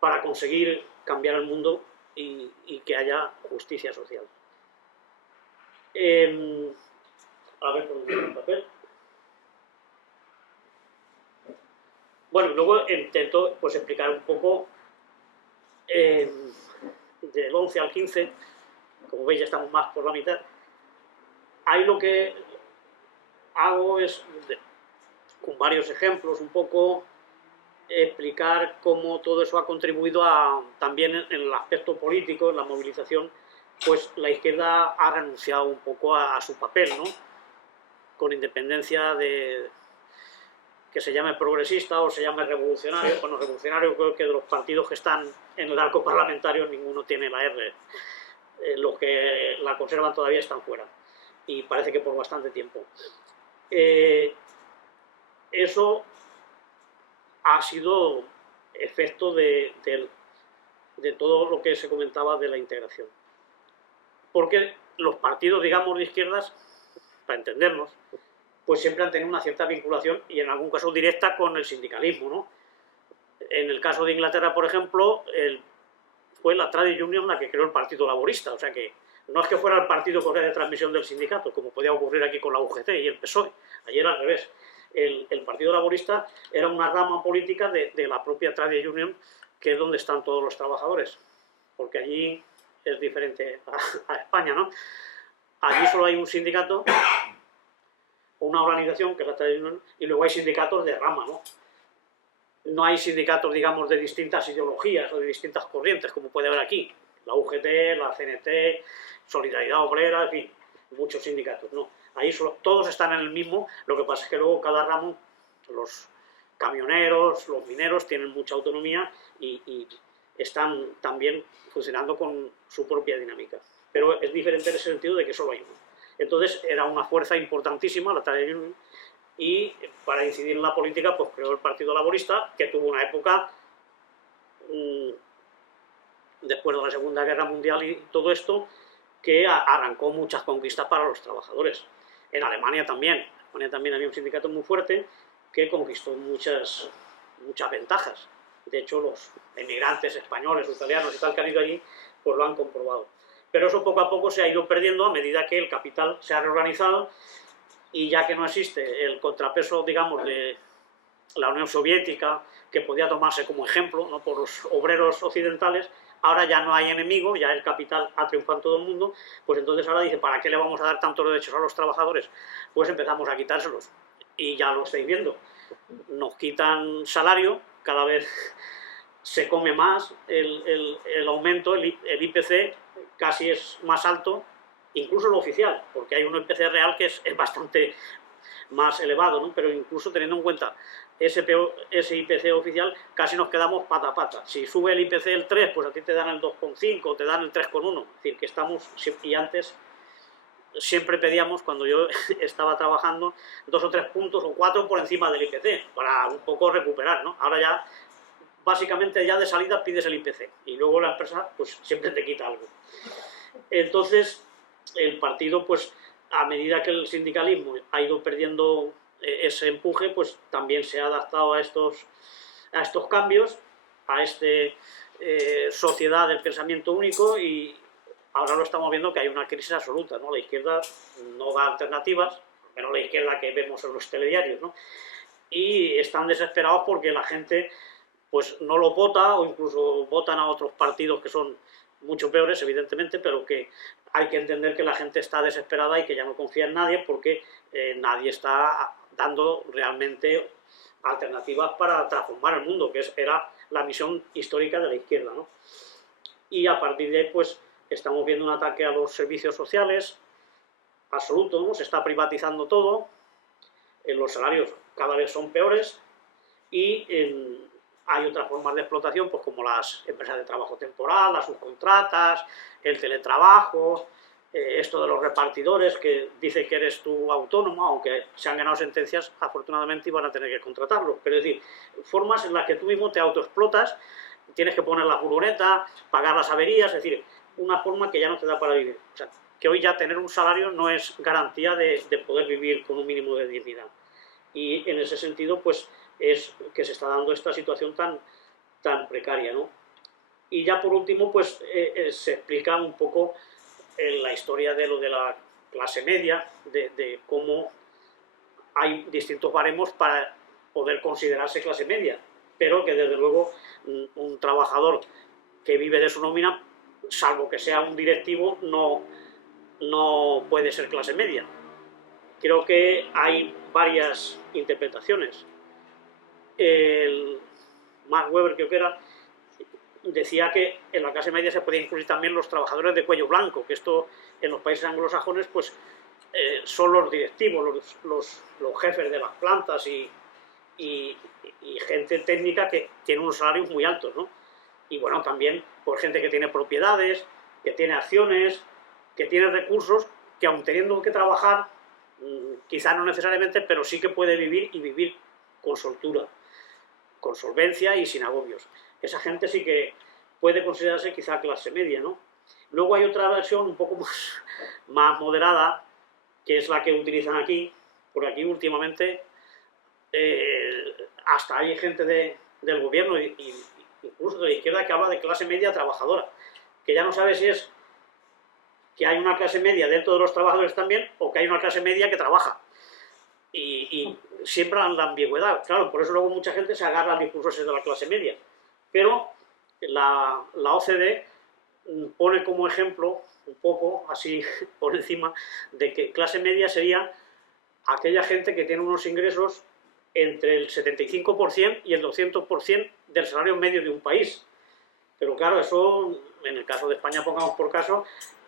para conseguir cambiar el mundo y que haya justicia social. A ver por dónde el papel. Bueno, y luego intento pues explicar un poco del 11 al 15, como veis ya estamos más por la mitad. Ahí lo que hago es, con varios ejemplos, un poco explicar cómo todo eso ha contribuido también en el aspecto político, en la movilización, pues la izquierda ha renunciado un poco a su papel, ¿no? Con independencia de que se llame progresista o se llame revolucionario. Bueno, revolucionario creo que de los partidos que están en el arco parlamentario ninguno tiene la R. Los que la conservan todavía están fuera. Y parece que por bastante tiempo. Eso ha sido efecto de todo lo que se comentaba de la integración. Porque los partidos, digamos, de izquierdas, para entendernos, pues siempre han tenido una cierta vinculación y en algún caso directa con el sindicalismo, ¿no? En el caso de Inglaterra, por ejemplo, fue la Trade Union la que creó el Partido Laborista, o sea que no es que fuera el partido que de transmisión del sindicato, como podía ocurrir aquí con la UGT y el PSOE, ayer al revés. El Partido Laborista era una rama política de la propia Trade Union, que es donde están todos los trabajadores, porque allí es diferente a España, ¿no? Allí solo hay un sindicato, una organización, que es la Trade Union, y luego hay sindicatos de rama, ¿no? No hay sindicatos, digamos, de distintas ideologías o de distintas corrientes, como puede haber aquí. La UGT, la CNT, Solidaridad Obrera, en fin, muchos sindicatos, ¿no? Ahí todos están en el mismo, lo que pasa es que luego cada ramo, los camioneros, los mineros, tienen mucha autonomía y están también funcionando con su propia dinámica. Pero es diferente en ese sentido de que solo hay uno. Entonces era una fuerza importantísima la Trade Union, y para incidir en la política pues creó el Partido Laborista, que tuvo una época después de la Segunda Guerra Mundial y todo esto, que arrancó muchas conquistas para los trabajadores. En Alemania también había un sindicato muy fuerte que conquistó muchas ventajas. De hecho, los emigrantes españoles, italianos y tal que han ido allí, pues lo han comprobado. Pero eso poco a poco se ha ido perdiendo a medida que el capital se ha reorganizado, y ya que no existe el contrapeso, digamos, de la Unión Soviética, que podía tomarse como ejemplo, ¿no?, por los obreros occidentales, ahora ya no hay enemigo, ya el capital ha triunfado en todo el mundo, pues entonces ahora dice, ¿para qué le vamos a dar tantos derechos a los trabajadores? Pues empezamos a quitárselos, y ya lo estáis viendo. Nos quitan salario, cada vez se come más, el aumento, el IPC casi es más alto, incluso lo oficial, porque hay un IPC real que es bastante más elevado, ¿no? Pero incluso teniendo en cuenta ese IPC oficial, casi nos quedamos pata a pata. Si sube el IPC el 3, pues a ti te dan el 2,5, te dan el 3,1. Es decir, que estamos, y antes siempre pedíamos, cuando yo estaba trabajando, 2 o 3 puntos o 4 por encima del IPC, para un poco recuperar, ¿no? Ahora ya, básicamente ya de salida pides el IPC, y luego la empresa pues siempre te quita algo. Entonces, el partido, pues a medida que el sindicalismo ha ido perdiendo ese empuje, pues también se ha adaptado a estos cambios, a esta sociedad del pensamiento único, y ahora lo estamos viendo que hay una crisis absoluta, ¿no? La izquierda no da alternativas, menos la izquierda que vemos en los telediarios, ¿no? Y están desesperados porque la gente pues no lo vota, o incluso votan a otros partidos que son mucho peores, evidentemente, pero que hay que entender que la gente está desesperada y que ya no confía en nadie, porque nadie está dando realmente alternativas para transformar el mundo, que era la misión histórica de la izquierda, ¿no? Y a partir de ahí, pues, estamos viendo un ataque a los servicios sociales, absoluto, ¿no? Se está privatizando todo, los salarios cada vez son peores y hay otras formas de explotación, pues como las empresas de trabajo temporal, las subcontratas, el teletrabajo, esto de los repartidores, que dice que eres tú autónomo, aunque se han ganado sentencias, afortunadamente iban a tener que contratarlos. Pero es decir, formas en las que tú mismo te autoexplotas, tienes que poner la furgoneta, pagar las averías, es decir, una forma que ya no te da para vivir. O sea, que hoy ya tener un salario no es garantía de poder vivir con un mínimo de dignidad. Y en ese sentido, pues, es que se está dando esta situación tan precaria, ¿no? Y ya por último, pues, se explica un poco la historia de lo de la clase media, de cómo hay distintos baremos para poder considerarse clase media, pero que desde luego un trabajador que vive de su nómina, salvo que sea un directivo, no puede ser clase media. Creo que hay varias interpretaciones. El Max Weber, creo que era, decía que en la clase media se podía incluir también los trabajadores de cuello blanco, que esto en los países anglosajones pues son los directivos, los jefes de las plantas y gente técnica que tiene unos salarios muy altos, ¿no? Y bueno, también por gente que tiene propiedades, que tiene acciones, que tiene recursos, que aun teniendo que trabajar, quizá no necesariamente, pero sí que puede vivir y vivir con soltura, con solvencia y sin agobios. Esa gente sí que puede considerarse quizá clase media, ¿no? Luego hay otra versión un poco más moderada, que es la que utilizan aquí, porque aquí últimamente hasta hay gente del gobierno y incluso de la izquierda que habla de clase media trabajadora, que ya no sabe si es que hay una clase media dentro de los trabajadores también o que hay una clase media que trabaja. Y siempre la ambigüedad, claro, por eso luego mucha gente se agarra al discurso ese de la clase media. Pero la OCDE pone como ejemplo, un poco así por encima, de que clase media sería aquella gente que tiene unos ingresos entre el 75% y el 200% del salario medio de un país. Pero claro, eso, en el caso de España, pongamos por caso,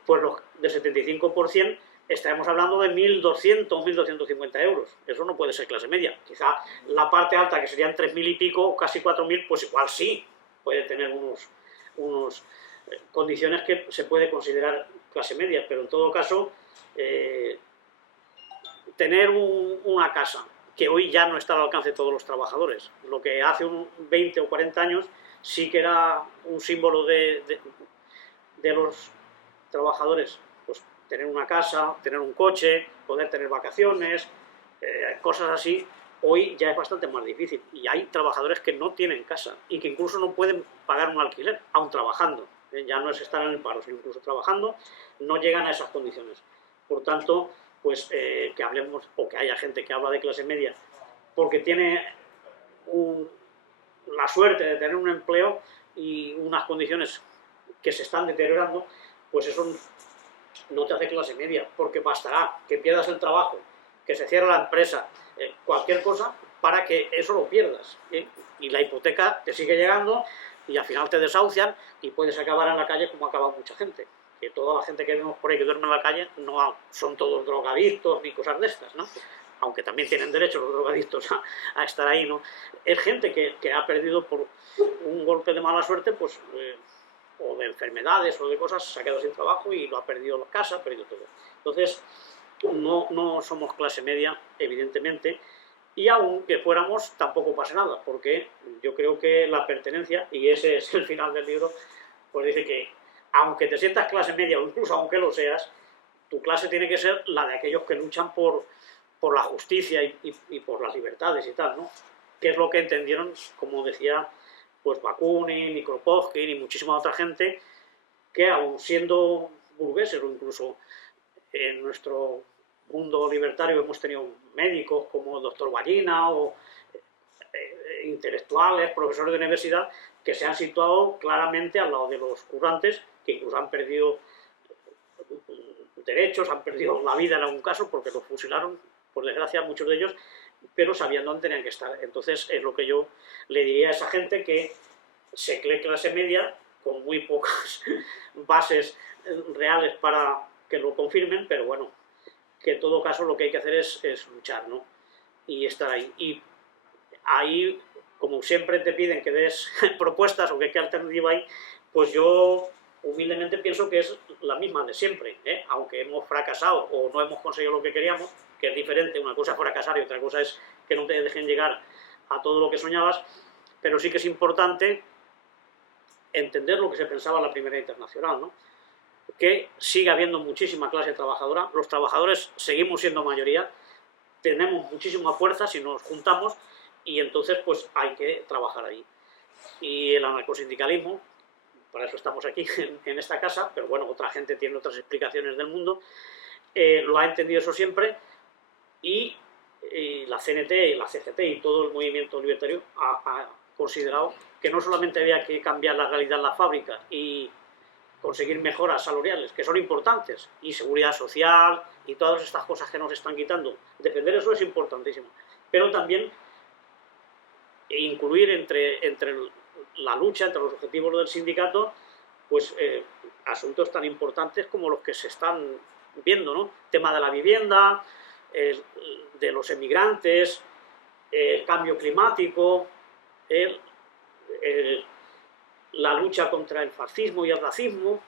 pues los del 75% estaremos hablando de 1.200, 1.250 euros. Eso no puede ser clase media. Quizá la parte alta, que serían 3.000 y pico, casi 4.000, pues igual sí puede tener unos condiciones que se puede considerar clase media, pero en todo caso, tener una casa, que hoy ya no está al alcance de todos los trabajadores, lo que hace un 20 o 40 años sí que era un símbolo de los trabajadores, pues tener una casa, tener un coche, poder tener vacaciones, cosas así, hoy ya es bastante más difícil. Y hay trabajadores que no tienen casa y que incluso no pueden pagar un alquiler, aun trabajando. Ya no es estar en el paro, sino incluso trabajando, no llegan a esas condiciones. Por tanto, pues que hablemos, o que haya gente que habla de clase media, porque tiene la suerte de tener un empleo y unas condiciones que se están deteriorando, pues eso no te hace clase media, porque bastará que pierdas el trabajo, que se cierre la empresa, cualquier cosa, para que eso lo pierdas. Y la hipoteca te sigue llegando y al final te desahucian y puedes acabar en la calle como ha acabado mucha gente. Que toda la gente que vemos por ahí que duerme en la calle no son todos drogadictos ni cosas de estas, ¿no? Aunque también tienen derecho los drogadictos a estar ahí, ¿no? Es gente que ha perdido por un golpe de mala suerte, pues, o de enfermedades o de cosas, se ha quedado sin trabajo y lo ha perdido la casa, ha perdido todo. Entonces, no somos clase media, evidentemente, y aunque fuéramos, tampoco pasa nada, porque yo creo que la pertenencia, y ese es el final del libro, pues dice que aunque te sientas clase media o incluso aunque lo seas, tu clase tiene que ser la de aquellos que luchan por la justicia y por las libertades y tal, ¿no? Que es lo que entendieron, como decía, pues Bakunin y Kropotkin y muchísima otra gente, que aun siendo burgueses o incluso en nuestro mundo libertario hemos tenido médicos como el doctor Ballina o intelectuales, profesores de universidad, que se han situado claramente al lado de los currantes, que incluso han perdido derechos, han perdido la vida en algún caso, porque los fusilaron, por desgracia, muchos de ellos, pero sabiendo dónde tenían que estar. Entonces es lo que yo le diría a esa gente que se cree clase media, con muy pocas bases reales para que lo confirmen, pero bueno, que en todo caso lo que hay que hacer es luchar, ¿no? Y estar ahí. Y ahí, como siempre te piden que des propuestas o que qué alternativa hay, pues yo humildemente pienso que es la misma de siempre, ¿eh? Aunque hemos fracasado o no hemos conseguido lo que queríamos, que es diferente, una cosa es fracasar y otra cosa es que no te dejen llegar a todo lo que soñabas, pero sí que es importante entender lo que se pensaba en la Primera Internacional, ¿no? Que sigue habiendo muchísima clase trabajadora, los trabajadores seguimos siendo mayoría, tenemos muchísima fuerza si nos juntamos y entonces pues hay que trabajar ahí. Y el anarcosindicalismo, para eso estamos aquí en esta casa, pero bueno, otra gente tiene otras explicaciones del mundo, lo ha entendido eso siempre y la CNT y la CGT y todo el movimiento libertario ha considerado que no solamente había que cambiar la realidad en la fábrica y conseguir mejoras salariales, que son importantes, y seguridad social y todas estas cosas que nos están quitando. Defender eso es importantísimo, pero también incluir entre la lucha, entre los objetivos del sindicato, pues asuntos tan importantes como los que se están viendo, ¿no? Tema de la vivienda, de los emigrantes, el cambio climático, la lucha contra el fascismo y el racismo,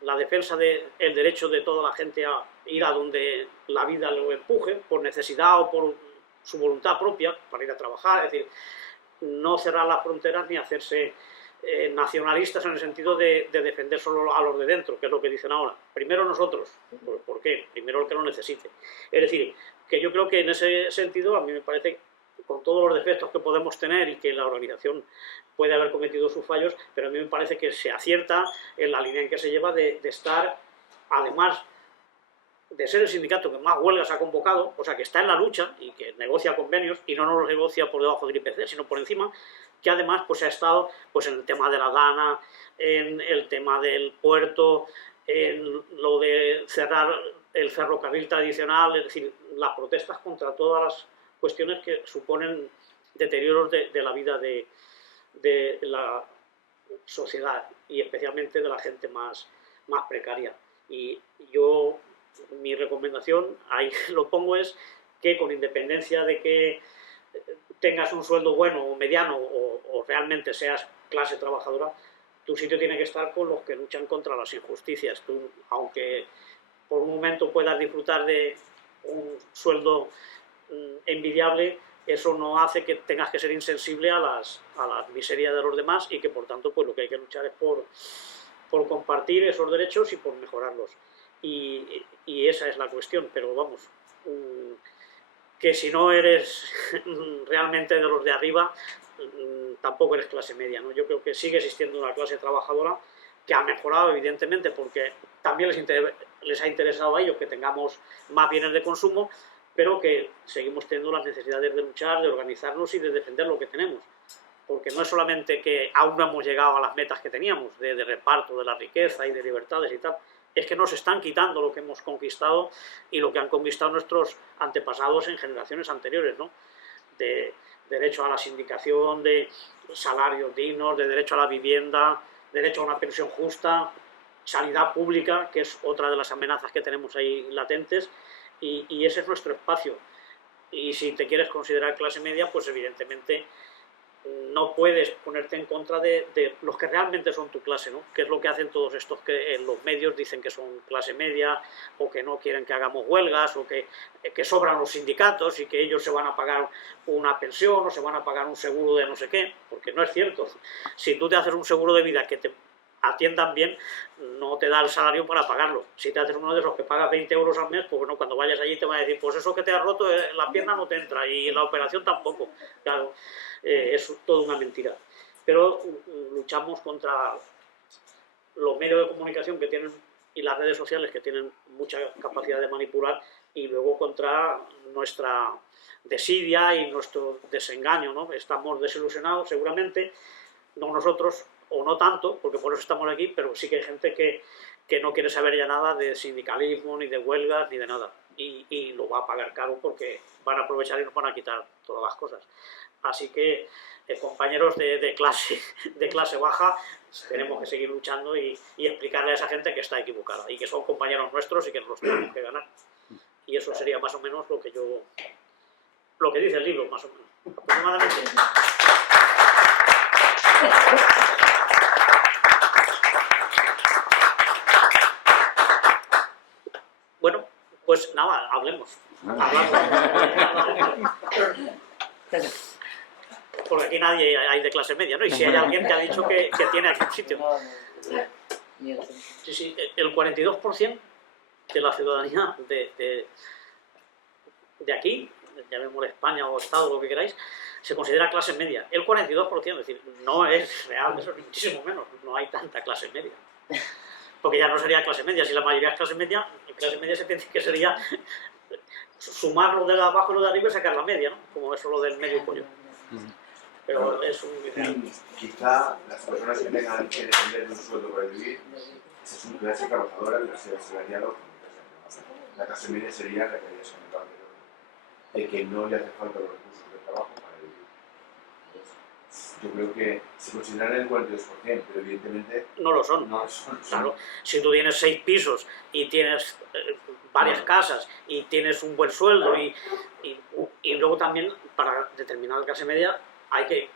la defensa del derecho de toda la gente a ir a donde la vida lo empuje, por necesidad o por su voluntad propia, para ir a trabajar, es decir, no cerrar las fronteras ni hacerse nacionalistas en el sentido de defender solo a los de dentro, que es lo que dicen ahora. Primero nosotros, ¿por qué? Primero el que lo necesite. Es decir, que yo creo que en ese sentido a mí me parece, con todos los defectos que podemos tener y que la organización puede haber cometido sus fallos, pero a mí me parece que se acierta en la línea en que se lleva de estar, además de ser el sindicato que más huelgas ha convocado, o sea, que está en la lucha y que negocia convenios, y no nos negocia por debajo del IPC, sino por encima, que además pues ha estado pues, en el tema de la Dana, en el tema del puerto, en lo de cerrar el ferrocarril tradicional, es decir, las protestas contra todas las cuestiones que suponen deterioros de la vida de la sociedad y especialmente de la gente más precaria. Y yo, mi recomendación, ahí lo pongo, es que con independencia de que tengas un sueldo bueno o mediano o realmente seas clase trabajadora, tu sitio tiene que estar con los que luchan contra las injusticias. Tú, aunque por un momento puedas disfrutar de un sueldo envidiable, eso no hace que tengas que ser insensible a las miserias de los demás y que por tanto pues lo que hay que luchar es por compartir esos derechos y por mejorarlos. Y esa es la cuestión, pero vamos, que si no eres realmente de los de arriba, tampoco eres clase media, ¿no? Yo creo que sigue existiendo una clase trabajadora que ha mejorado evidentemente porque también les ha interesado a ellos que tengamos más bienes de consumo, pero que seguimos teniendo las necesidades de luchar, de organizarnos y de defender lo que tenemos. Porque no es solamente que aún no hemos llegado a las metas que teníamos, de reparto de la riqueza y de libertades y tal, es que nos están quitando lo que hemos conquistado y lo que han conquistado nuestros antepasados en generaciones anteriores, ¿no? De derecho a la sindicación, de salarios dignos, de derecho a la vivienda, derecho a una pensión justa, sanidad pública, que es otra de las amenazas que tenemos ahí latentes, y ese es nuestro espacio. Y si te quieres considerar clase media, pues evidentemente no puedes ponerte en contra de los que realmente son tu clase, ¿no? Que es lo que hacen todos estos que en los medios dicen que son clase media, o que no quieren que hagamos huelgas, o que sobran los sindicatos y que ellos se van a pagar una pensión o se van a pagar un seguro de no sé qué, porque no es cierto. Si tú te haces un seguro de vida que te atiendan bien, no te da el salario para pagarlo. Si te haces uno de esos que pagas 20 euros al mes, pues bueno, cuando vayas allí te van a decir, pues eso que te has roto, la pierna no te entra y la operación tampoco. Claro, es todo una mentira. Pero luchamos contra los medios de comunicación que tienen y las redes sociales que tienen mucha capacidad de manipular, y luego contra nuestra desidia y nuestro desengaño, ¿no? Estamos desilusionados seguramente, no nosotros, o no tanto, porque por eso estamos aquí, pero sí que hay gente que no quiere saber ya nada de sindicalismo, ni de huelgas, ni de nada. Y lo va a pagar caro porque van a aprovechar y nos van a quitar todas las cosas. Así que, compañeros de clase baja, tenemos que seguir luchando y explicarle a esa gente que está equivocada y que son compañeros nuestros y que nos los tenemos que ganar. Y eso sería más o menos lo que dice el libro, más o menos. Aproximadamente. Bueno, pues nada, hablemos. Porque aquí nadie hay de clase media, ¿no? Y si hay alguien que ha dicho que tiene aquí un sitio. Sí, sí, el 42% de la ciudadanía de aquí, llamémosle España o Estado, lo que queráis, se considera clase media. El 42%, es decir, no es real, eso es muchísimo menos, no hay tanta clase media. Porque ya no sería clase media, si la mayoría es clase media se piensa que sería sumar lo de abajo y lo de arriba y sacar la media, ¿no? Como eso lo del medio pollo. Pero es un... Quizá las personas que tengan que depender de un sueldo para vivir, esa es una clase trabajadora, la clase asalariada o la clase media sería la que había comentado anteriormente, de que no le hace falta los recursos de trabajo para vivir. Entonces, yo creo que se consideran el 42%, pero evidentemente no lo son. No lo son. Claro, si tú tienes 6 pisos y tienes varias casas y tienes un buen sueldo y luego también para determinar la clase media hay que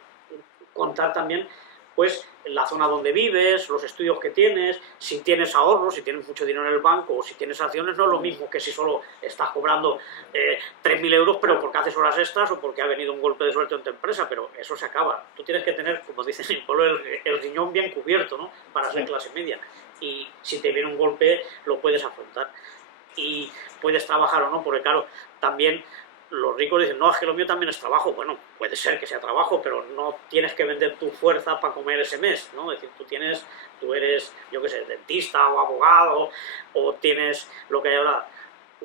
contar también pues la zona donde vives, los estudios que tienes, si tienes ahorros, si tienes mucho dinero en el banco o si tienes acciones, no es lo mismo que si solo estás cobrando 3.000 euros pero porque haces horas extras o porque ha venido un golpe de suerte en tu empresa, pero eso se acaba. Tú tienes que tener, como dicen en el pueblo, el riñón bien cubierto, ¿no? Para ser clase media. Y si te viene un golpe lo puedes afrontar. Y puedes trabajar o no, porque claro, también los ricos dicen, no, es que lo mío también es trabajo. Bueno, puede ser que sea trabajo, pero no tienes que vender tu fuerza para comer ese mes, ¿no? Es decir, tú eres, yo qué sé, dentista o abogado, o tienes lo que hay ahora,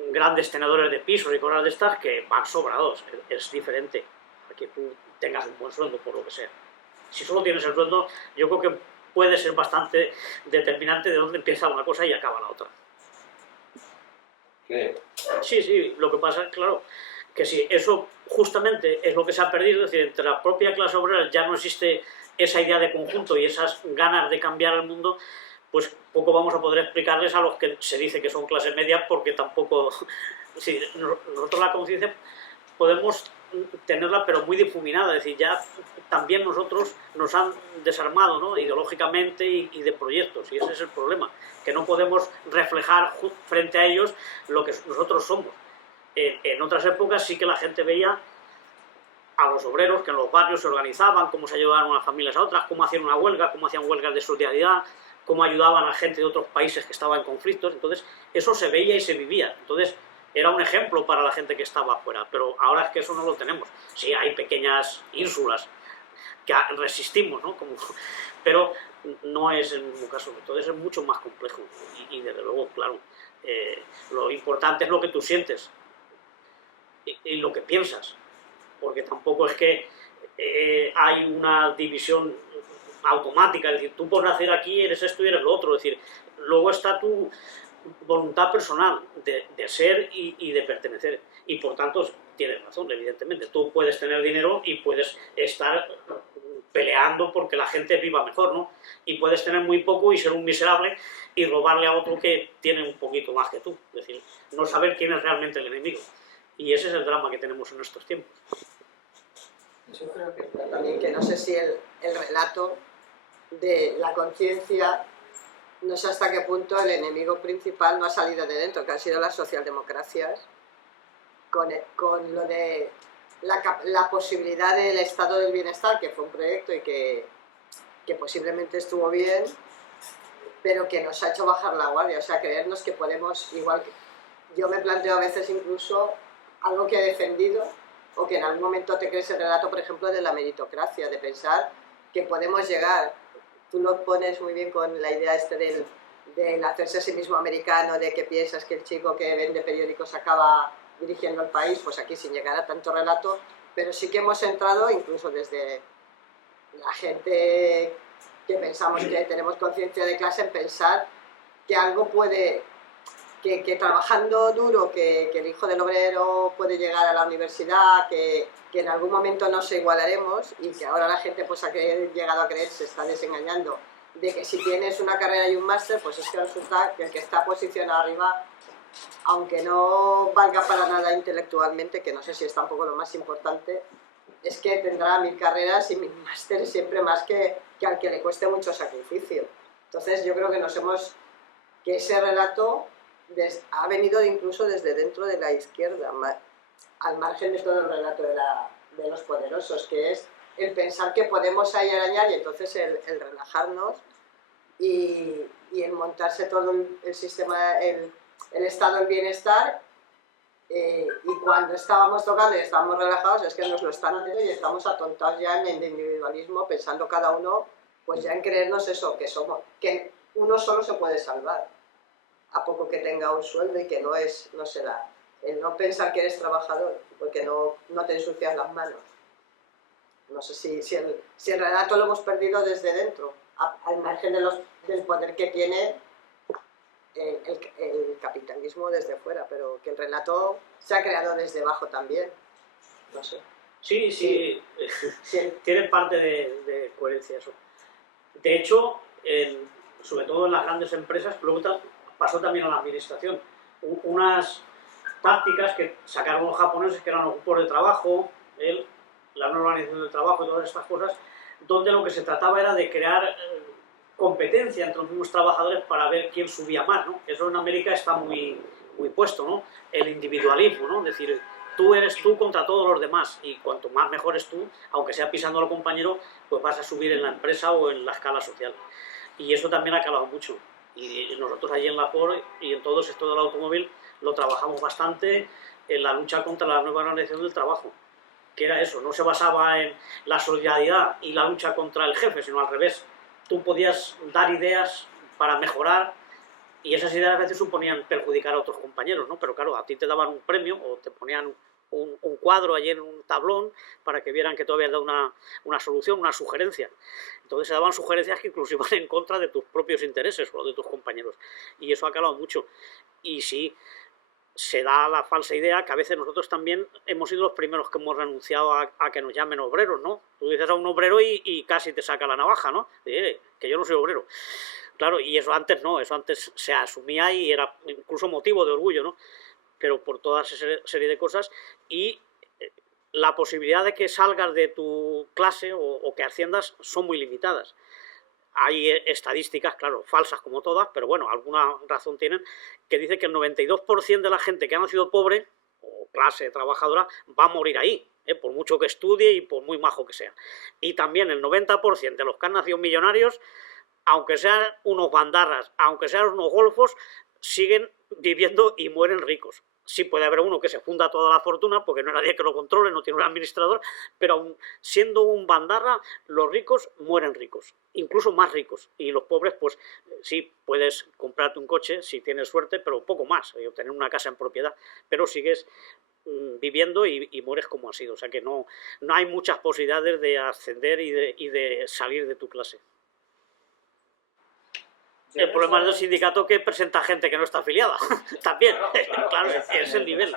grandes tenedores de pisos y cosas de estas que van sobrados. Es diferente a que tú tengas un buen sueldo, por lo que sea. Si solo tienes el sueldo, yo creo que puede ser bastante determinante de dónde empieza una cosa y acaba la otra. ¿qué? Sí, lo que pasa es, claro, que si eso justamente es lo que se ha perdido, es decir, entre la propia clase obrera ya no existe esa idea de conjunto y esas ganas de cambiar el mundo, pues poco vamos a poder explicarles a los que se dice que son clase media, porque tampoco... Sí, nosotros la conciencia podemos tenerla, pero muy difuminada, es decir, ya también nosotros nos han desarmado, ¿no? Ideológicamente y de proyectos, y ese es el problema, que no podemos reflejar frente a ellos lo que nosotros somos. En otras épocas sí que la gente veía a los obreros que en los barrios se organizaban, cómo se ayudaban unas familias a otras, cómo hacían una huelga, cómo hacían huelgas de solidaridad, cómo ayudaban a gente de otros países que estaban en conflictos. Entonces eso se veía y se vivía. Entonces era un ejemplo para la gente que estaba afuera, pero ahora es que eso no lo tenemos. Sí, hay pequeñas ínsulas que resistimos, ¿no? Pero no es el mismo caso. Entonces es mucho más complejo y desde luego, claro, lo importante es lo que tú sientes y lo que piensas, porque tampoco es que hay una división automática, es decir, tú por nacer aquí eres esto y eres lo otro, es decir, luego está tu voluntad personal de ser y de pertenecer, y por tanto tienes razón, evidentemente, tú puedes tener dinero y puedes estar peleando porque la gente viva mejor, ¿no? Y puedes tener muy poco y ser un miserable y robarle a otro que tiene un poquito más que tú, es decir, no saber quién es realmente el enemigo. Y ese es el drama que tenemos en estos tiempos. Yo creo que también, que no sé si el relato de la conciencia, no sé hasta qué punto el enemigo principal no ha salido de dentro, que han sido las socialdemocracias, con lo de la posibilidad del estado del bienestar, que fue un proyecto y que posiblemente estuvo bien, pero que nos ha hecho bajar la guardia, o sea, creernos que podemos, igual que yo me planteo a veces incluso algo que he defendido, o que en algún momento te crees el relato, por ejemplo, de la meritocracia, de pensar que podemos llegar. Tú lo pones muy bien con la idea del hacerse a sí mismo americano, de que piensas que el chico que vende periódicos acaba dirigiendo el país, pues aquí sin llegar a tanto relato, pero sí que hemos entrado, incluso desde la gente que pensamos que tenemos conciencia de clase, en pensar que algo puede... Que trabajando duro, que el hijo del obrero puede llegar a la universidad, que en algún momento nos igualaremos, y que ahora la gente pues ha llegado a creer, se está desengañando, de que si tienes una carrera y un máster, pues es que resulta que el que está posicionado arriba aunque no valga para nada intelectualmente, que no sé si es tampoco lo más importante, es que tendrá 1000 carreras y 1000 másteres siempre más que al que le cueste mucho sacrificio. Entonces yo creo que ese relato ha venido incluso desde dentro de la izquierda, al margen de todo el relato de los poderosos, que es el pensar que podemos ahí arañar y entonces el relajarnos y el montarse todo el sistema, el estado del bienestar, y cuando estábamos tocando y estábamos relajados es que nos lo están haciendo y estamos atontados ya en el individualismo, pensando cada uno pues ya en creernos eso, que uno solo se puede salvar, a poco que tenga un sueldo y que no será el no pensar que eres trabajador, porque no te ensucias las manos. No sé si el relato lo hemos perdido desde dentro, al margen del poder que tiene el capitalismo desde fuera, pero que el relato se ha creado desde abajo también. No sé. Sí, tiene parte de coherencia eso. De hecho, sobre todo en las grandes empresas, luego pasó también a la administración. Unas tácticas que sacaron los japoneses, que eran los grupos de trabajo, la nueva organización del trabajo y todas estas cosas, donde lo que se trataba era de crear competencia entre los mismos trabajadores para ver quién subía más, ¿no? Eso en América está muy puesto, ¿no? El individualismo, ¿no? Es decir, tú eres tú contra todos los demás y cuanto más mejor es tú, aunque sea pisando al compañero, pues vas a subir en la empresa o en la escala social. Y eso también ha calado mucho. Y nosotros allí en la Ford y en todo el sector del automóvil lo trabajamos bastante en la lucha contra la nueva organización del trabajo, que era eso, no se basaba en la solidaridad y la lucha contra el jefe, sino al revés. Tú podías dar ideas para mejorar y esas ideas a veces suponían perjudicar a otros compañeros, ¿no? Pero claro, a ti te daban un premio o te ponían un cuadro allí en un tablón para que vieran que tú habías dado una solución, una sugerencia. Entonces se daban sugerencias que incluso iban en contra de tus propios intereses o de tus compañeros. Y eso ha calado mucho. Y sí, se da la falsa idea que a veces nosotros también hemos sido los primeros que hemos renunciado a que nos llamen obreros, ¿no? Tú dices a un obrero y casi te saca la navaja, ¿no? Que yo no soy obrero. Claro, y eso antes no, eso antes se asumía y era incluso motivo de orgullo, ¿no? Pero por toda esa serie de cosas y la posibilidad de que salgas de tu clase o que asciendas son muy limitadas. Hay estadísticas, claro, falsas como todas, pero bueno, alguna razón tienen, que dice que el 92% de la gente que ha nacido pobre o clase trabajadora va a morir ahí, por mucho que estudie y por muy majo que sea. Y también el 90% de los que han nacido millonarios, aunque sean unos bandarras, aunque sean unos golfos, siguen viviendo y mueren ricos. Sí puede haber uno que se funda toda la fortuna porque no hay nadie que lo controle, no tiene un administrador, pero aun siendo un bandarra, los ricos mueren ricos, incluso más ricos. Y los pobres, pues sí, puedes comprarte un coche si tienes suerte, pero poco más, y obtener una casa en propiedad, pero sigues viviendo y mueres como has sido. O sea que no hay muchas posibilidades de ascender y de salir de tu clase. El problema del sindicato que presenta gente que no está afiliada. También, claro, es el nivel.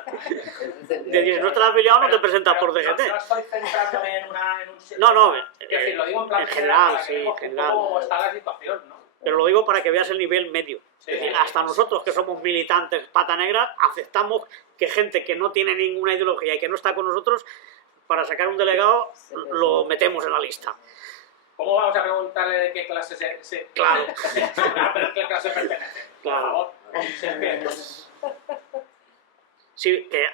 De decir, no estás afiliado, no te presentas por DGT. No estoy centrándome en un sector. No, es decir, lo digo en plan general, sí, en general. Cómo está la situación, ¿no? Pero lo digo para que veas el nivel medio. Sí, es decir, hasta nosotros que somos militantes pata negra, aceptamos que gente que no tiene ninguna ideología y que no está con nosotros, para sacar un delegado, lo metemos en la lista. ¿Cómo vamos a preguntarle de qué clase Claro. ¿Qué clase pertenece? Claro. Por favor. Sí, que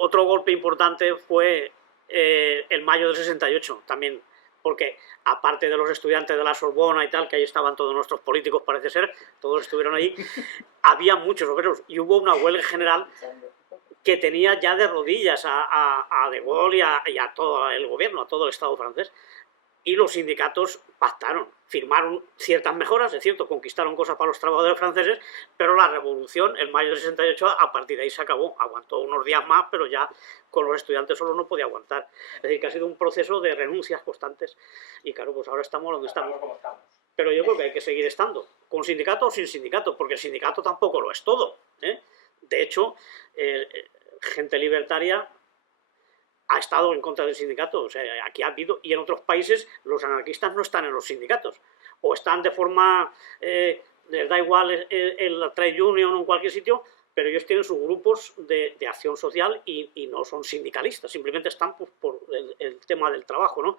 otro golpe importante fue el mayo del 68 también, porque aparte de los estudiantes de la Sorbona y tal, que ahí estaban todos nuestros políticos, parece ser, todos estuvieron ahí, había muchos obreros y hubo una huelga general que tenía ya de rodillas a De Gaulle y a todo el gobierno, a todo el Estado francés. Y los sindicatos pactaron, firmaron ciertas mejoras, es cierto, conquistaron cosas para los trabajadores franceses, pero la revolución, el mayo del 68, a partir de ahí se acabó. Aguantó unos días más, pero ya con los estudiantes solo no podía aguantar. Es decir, que ha sido un proceso de renuncias constantes. Y claro, pues ahora estamos donde estamos. Pero yo creo que hay que seguir estando, con sindicato o sin sindicato, porque el sindicato tampoco lo es todo, ¿eh? De hecho, gente libertaria ha estado en contra del sindicato, o sea, aquí ha habido, y en otros países los anarquistas no están en los sindicatos, o están de forma, les da igual en la trade union o en cualquier sitio, pero ellos tienen sus grupos de acción social y no son sindicalistas, simplemente están pues, por el tema del trabajo, ¿no?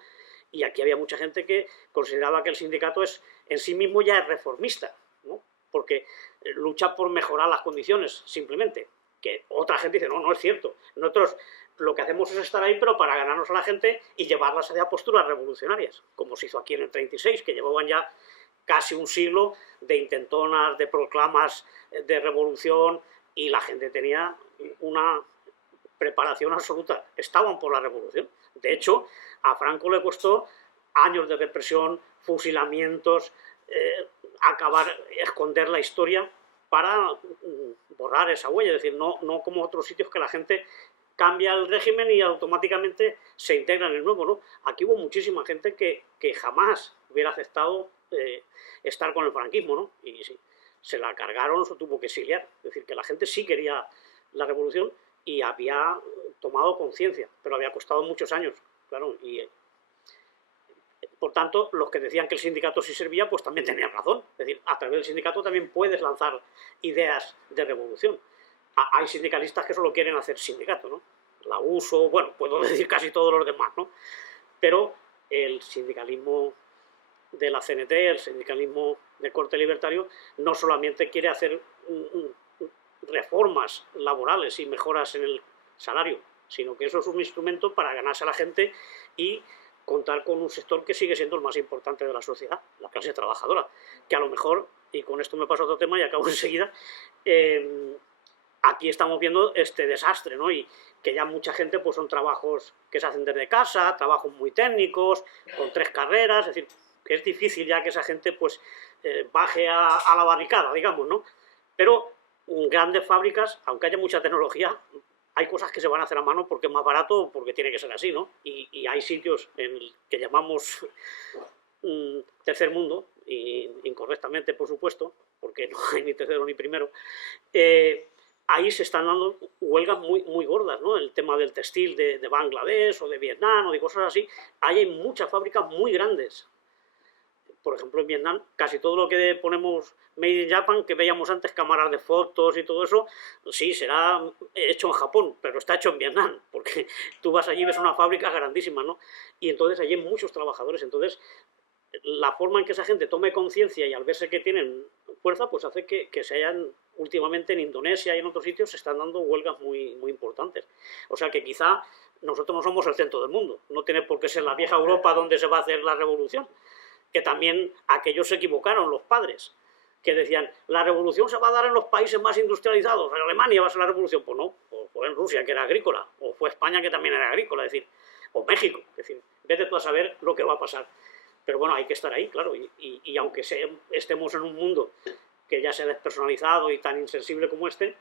Y aquí había mucha gente que consideraba que el sindicato en sí mismo ya es reformista, ¿no? Porque lucha por mejorar las condiciones, simplemente. Que otra gente dice, no, no es cierto. Nosotros lo que hacemos es estar ahí, pero para ganarnos a la gente y llevarlas hacia posturas revolucionarias, como se hizo aquí en el 36, que llevaban ya casi un siglo de intentonas, de proclamas de revolución, y la gente tenía una preparación absoluta. Estaban por la revolución. De hecho, a Franco le costó años de represión, fusilamientos, esconder la historia para borrar esa huella. Es decir, no como otros sitios que la gente cambia el régimen y automáticamente se integra en el nuevo, ¿no? Aquí hubo muchísima gente que jamás hubiera aceptado estar con el franquismo, ¿no? Y sí, se la cargaron, se tuvo que exiliar. Es decir, que la gente sí quería la revolución y había tomado conciencia, pero había costado muchos años, claro, y por tanto, los que decían que el sindicato sí servía, pues también tenían razón. Es decir, a través del sindicato también puedes lanzar ideas de revolución. Hay sindicalistas que solo quieren hacer sindicato, ¿no? La USO, bueno, puedo decir casi todos los demás, ¿no? Pero el sindicalismo de la CNT, el sindicalismo de corte libertario, no solamente quiere hacer reformas laborales y mejoras en el salario, sino que eso es un instrumento para ganarse a la gente y contar con un sector que sigue siendo el más importante de la sociedad, la clase trabajadora, que a lo mejor, y con esto me paso a otro tema y acabo enseguida, aquí estamos viendo este desastre, ¿no? Y que ya mucha gente pues son trabajos que se hacen desde casa, trabajos muy técnicos, con 3 carreras, es decir, que es difícil ya que esa gente pues baje a la barricada, digamos, ¿no? Pero grandes fábricas, aunque haya mucha tecnología, hay cosas que se van a hacer a mano porque es más barato, porque tiene que ser así, ¿no? Y hay sitios en el que llamamos tercer mundo, y incorrectamente, por supuesto, porque no hay ni tercero ni primero, ahí se están dando huelgas muy gordas, ¿no? El tema del textil de Bangladesh o de Vietnam o de cosas así, ahí hay muchas fábricas muy grandes. Por ejemplo, en Vietnam, casi todo lo que ponemos Made in Japan, que veíamos antes, cámaras de fotos y todo eso, sí, será hecho en Japón, pero está hecho en Vietnam, porque tú vas allí y ves una fábrica grandísima, ¿no? Y entonces allí hay muchos trabajadores. Entonces, la forma en que esa gente tome conciencia y al verse que tienen fuerza, pues hace que se hayan, últimamente en Indonesia y en otros sitios, se están dando huelgas muy importantes. O sea que quizá nosotros no somos el centro del mundo, no tiene por qué ser la vieja Europa donde se va a hacer la revolución, que también aquellos se equivocaron, los padres, que decían, la revolución se va a dar en los países más industrializados, en Alemania va a ser la revolución. Pues no, o fue en Rusia, que era agrícola, o fue España, que también era agrícola, es decir, o México, es decir, vete tú a saber lo que va a pasar. Pero bueno, hay que estar ahí, claro, y aunque estemos en un mundo que ya se ha despersonalizado y tan insensible como este,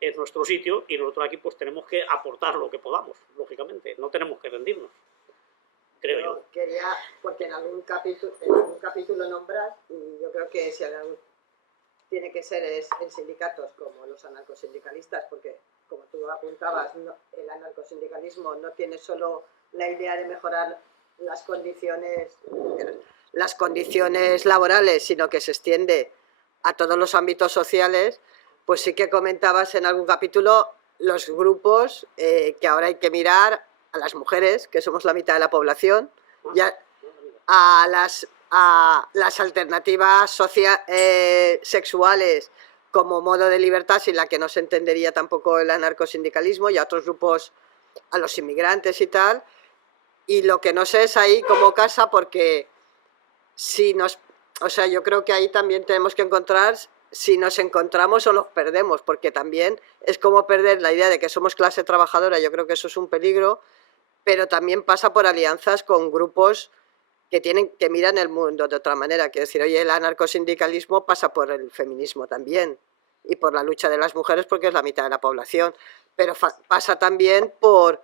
es nuestro sitio y nosotros aquí pues tenemos que aportar lo que podamos, lógicamente, no tenemos que rendirnos. Creo yo. Quería, porque en algún capítulo nombras, y yo creo que si tiene que ser en sindicatos como los anarcosindicalistas, porque como tú apuntabas, el anarcosindicalismo no tiene solo la idea de mejorar las condiciones laborales, sino que se extiende a todos los ámbitos sociales. Pues sí que comentabas en algún capítulo los grupos que ahora hay que mirar a las mujeres, que somos la mitad de la población, ya a las alternativas sexuales como modo de libertad, sin la que no se entendería tampoco el anarcosindicalismo, y a otros grupos, a los inmigrantes y tal. Y lo que no sé es ahí cómo casa, porque yo creo que ahí también tenemos que encontrar si nos encontramos o los perdemos, porque también es como perder la idea de que somos clase trabajadora. Yo creo que eso es un peligro, pero también pasa por alianzas con grupos que miran el mundo de otra manera. Quiero decir, oye, el anarcosindicalismo pasa por el feminismo también, y por la lucha de las mujeres, porque es la mitad de la población, pero pasa también por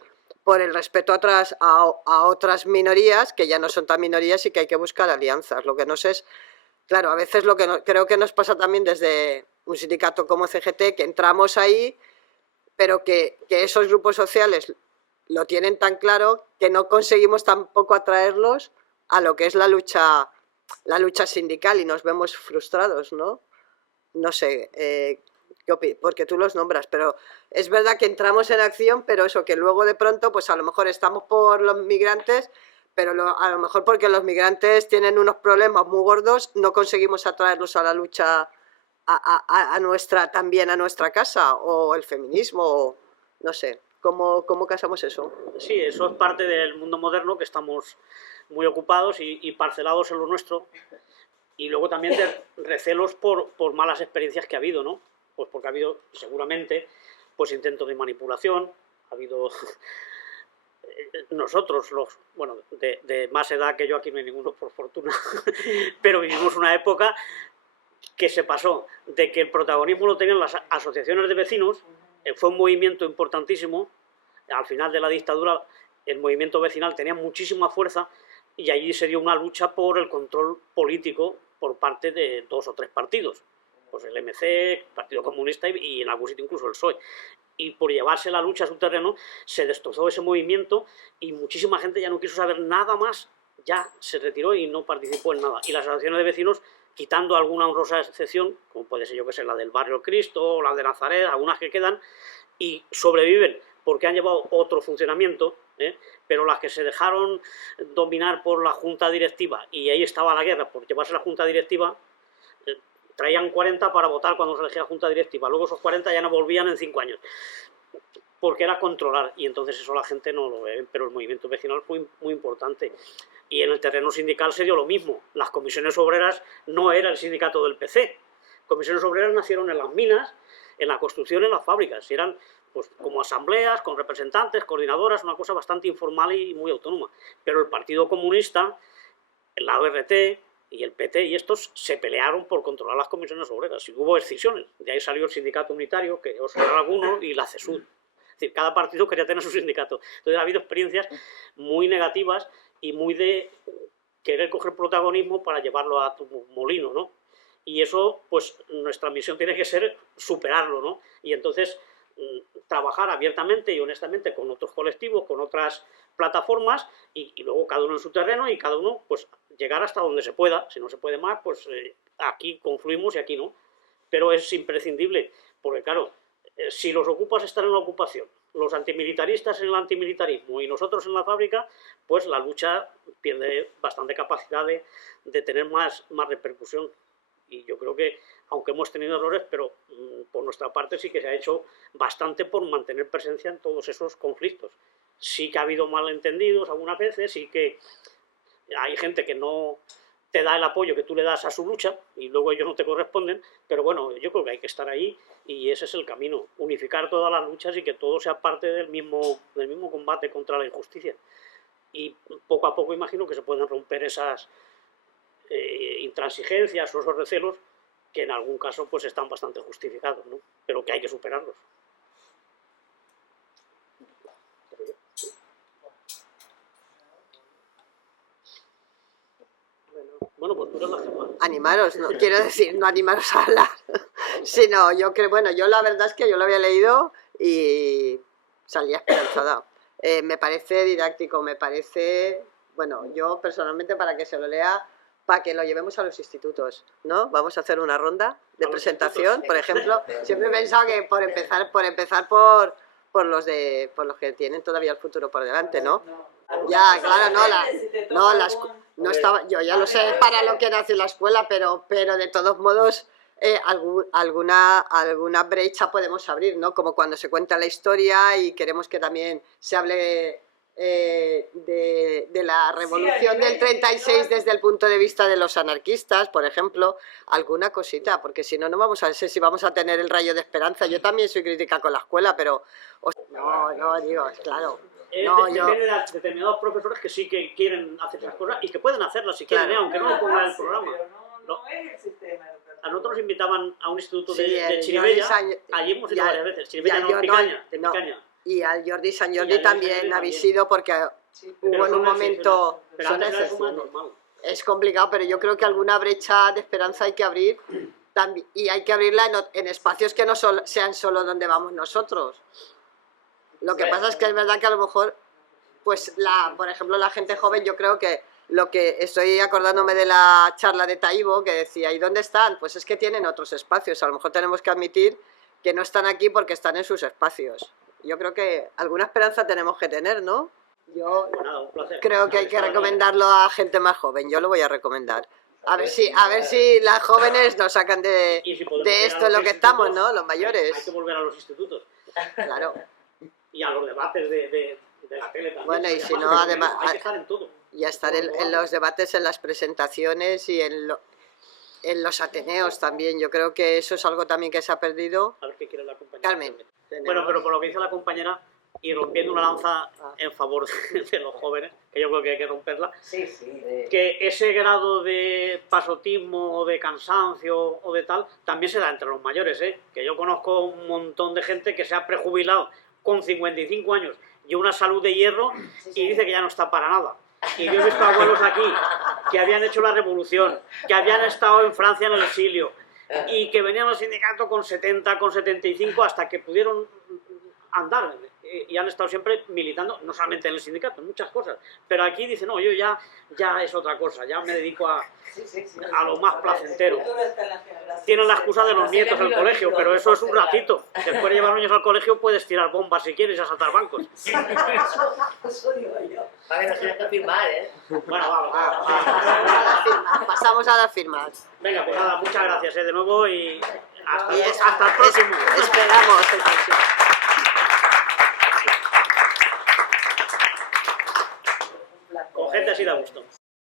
el respeto a otras minorías, que ya no son tan minorías y que hay que buscar alianzas. Lo que no sé es, claro, a veces lo que creo que nos pasa también desde un sindicato como CGT, que entramos ahí, pero que esos grupos sociales lo tienen tan claro que no conseguimos tampoco atraerlos a lo que es la lucha sindical, y nos vemos frustrados, ¿no? No sé, Porque tú los nombras, pero es verdad que entramos en acción, pero eso, que luego de pronto, pues a lo mejor estamos por los migrantes, pero a lo mejor porque los migrantes tienen unos problemas muy gordos, no conseguimos atraerlos a la lucha también a nuestra casa, o el feminismo, o no sé, ¿cómo casamos eso? Sí, eso es parte del mundo moderno, que estamos muy ocupados y parcelados en lo nuestro, y luego también de recelos por malas experiencias que ha habido, ¿no? Pues porque ha habido seguramente pues intentos de manipulación, ha habido nosotros, bueno, de más edad que yo, aquí no hay ninguno por fortuna, pero vivimos una época que se pasó de que el protagonismo lo tenían las asociaciones de vecinos, fue un movimiento importantísimo, al final de la dictadura el movimiento vecinal tenía muchísima fuerza y allí se dio una lucha por el control político por parte de 2 o 3 partidos, pues el MC, el Partido Comunista y en algún sitio incluso el PSOE. Y por llevarse la lucha a su terreno se destrozó ese movimiento y muchísima gente ya no quiso saber nada más, ya se retiró y no participó en nada. Y las asociaciones de vecinos, quitando alguna honrosa excepción, como puede ser, yo que sé, la del Barrio Cristo, la de Nazaret, algunas que quedan, y sobreviven porque han llevado otro funcionamiento, pero las que se dejaron dominar por la junta directiva, y ahí estaba la guerra por llevarse la junta directiva, traían 40 para votar cuando se elegía la junta directiva, luego esos 40 ya no volvían en 5 años, porque era controlar, y entonces eso la gente no lo ve, pero el movimiento vecinal fue muy importante. Y en el terreno sindical se dio lo mismo, las comisiones obreras no era el sindicato del PC, comisiones obreras nacieron en las minas, en la construcción, en las fábricas, y eran pues como asambleas, con representantes, coordinadoras, una cosa bastante informal y muy autónoma. Pero el Partido Comunista, la ORT y el PT y estos se pelearon por controlar las comisiones obreras y hubo excisiones. De ahí salió el Sindicato Unitario, que os sonará alguno, y la CESUD. Es decir, cada partido quería tener su sindicato. Entonces ha habido experiencias muy negativas y muy de querer coger protagonismo para llevarlo a tu molino, ¿no? Y eso, pues nuestra misión tiene que ser superarlo, ¿no? Y entonces trabajar abiertamente y honestamente con otros colectivos, con otras plataformas y luego cada uno en su terreno y cada uno pues llegar hasta donde se pueda. Si no se puede más, pues aquí confluimos y aquí no. Pero es imprescindible, porque claro, si los ocupas están en la ocupación, los antimilitaristas en el antimilitarismo y nosotros en la fábrica, pues la lucha pierde bastante capacidad de tener más repercusión. Y yo creo que, aunque hemos tenido errores, pero por nuestra parte sí que se ha hecho bastante por mantener presencia en todos esos conflictos. Sí que ha habido malentendidos algunas veces, sí que hay gente que no te da el apoyo que tú le das a su lucha y luego ellos no te corresponden, pero bueno, yo creo que hay que estar ahí y ese es el camino, unificar todas las luchas y que todo sea parte del mismo combate contra la injusticia. Y poco a poco imagino que se pueden romper esas intransigencias o esos recelos que en algún caso pues están bastante justificados, ¿no? Pero que hay que superarlos. Bueno, pues tú eres la jefa. Animaros, no quiero decir no animaros a hablar, sino yo creo, bueno, yo la verdad es que yo lo había leído y salía esperanzada. Me parece didáctico, me parece, bueno, yo personalmente para que se lo lea, para que lo llevemos a los institutos, ¿no? Vamos a hacer una ronda de presentación, por ejemplo. Siempre he pensado que por empezar por los que tienen todavía el futuro por delante, ¿no? Ya, claro, no estaba, yo ya lo sé para lo que nació la escuela, pero de todos modos alguna brecha podemos abrir, ¿no? Como cuando se cuenta la historia y queremos que también se hable de la revolución del 36 desde el punto de vista de los anarquistas, por ejemplo, alguna cosita, porque si no, no vamos a ver si vamos a tener el rayo de esperanza. Yo también soy crítica con la escuela, pero no, digo, claro. Depende de determinados profesores que sí que quieren hacer esas cosas y que pueden hacerlas si quieren, aunque no lo pongan en el programa. No es el sistema educativo. A nosotros nos invitaban a un instituto de Chirivella, allí hemos ido varias veces, Chirivella no, Picaña. Y al Jordi Sant Jordi también habéis ido porque hubo en un momento... Es complicado, pero yo creo que alguna brecha de esperanza hay que abrir y hay que abrirla en espacios que no sean solo donde vamos nosotros. Lo que pasa es que es verdad que a lo mejor, pues por ejemplo, la gente joven, yo creo que lo que estoy acordándome de la charla de Taibo, que decía, ¿y dónde están? Pues es que tienen otros espacios, a lo mejor tenemos que admitir que no están aquí porque están en sus espacios. Yo creo que alguna esperanza tenemos que tener, ¿no? Yo Pues nada, un placer. creo que hay que recomendarlo a gente más joven, yo lo voy a recomendar. A ver si las jóvenes nos sacan de Y si podemos ir a esto en los lo que estamos, institutos, ¿no? Los mayores. Hay que volver a los institutos Claro. y a los debates de la tele también. Bueno, y si no, porque además- hay que estar en todo. Y a estar en los debates, en las presentaciones y en los ateneos también. Yo creo que eso es algo también que se ha perdido. A ver qué quiere la compañera. Carmen. Bueno, pero por lo que dice la compañera, y rompiendo una lanza en favor de los jóvenes, que yo creo que hay que romperla, Sí, sí. que ese grado de pasotismo o de cansancio o de tal, también se da entre los mayores, ¿eh? Que yo conozco un montón de gente que se ha prejubilado con 55 años y una salud de hierro y dice que ya no está para nada. Y yo he visto abuelos aquí que habían hecho la revolución, que habían estado en Francia en el exilio y que venían al sindicato con 70, con 75 hasta que pudieron andar y han estado siempre militando, no solamente en el sindicato, en muchas cosas, pero aquí dice, no, yo ya es otra cosa, ya me dedico a lo más placentero. Tienen la excusa de los nietos al colegio, pero eso es un ratito. Después de llevar niños al colegio puedes tirar bombas si quieres y asaltar bancos. Eso digo yo. Vale, nos tienes que firmar, ¿eh? Bueno, vamos. Pasamos a las firmas. Venga, pues nada, muchas gracias de nuevo y hasta Y hasta el próximo. Esperamos el próximo. Con gente así da gusto.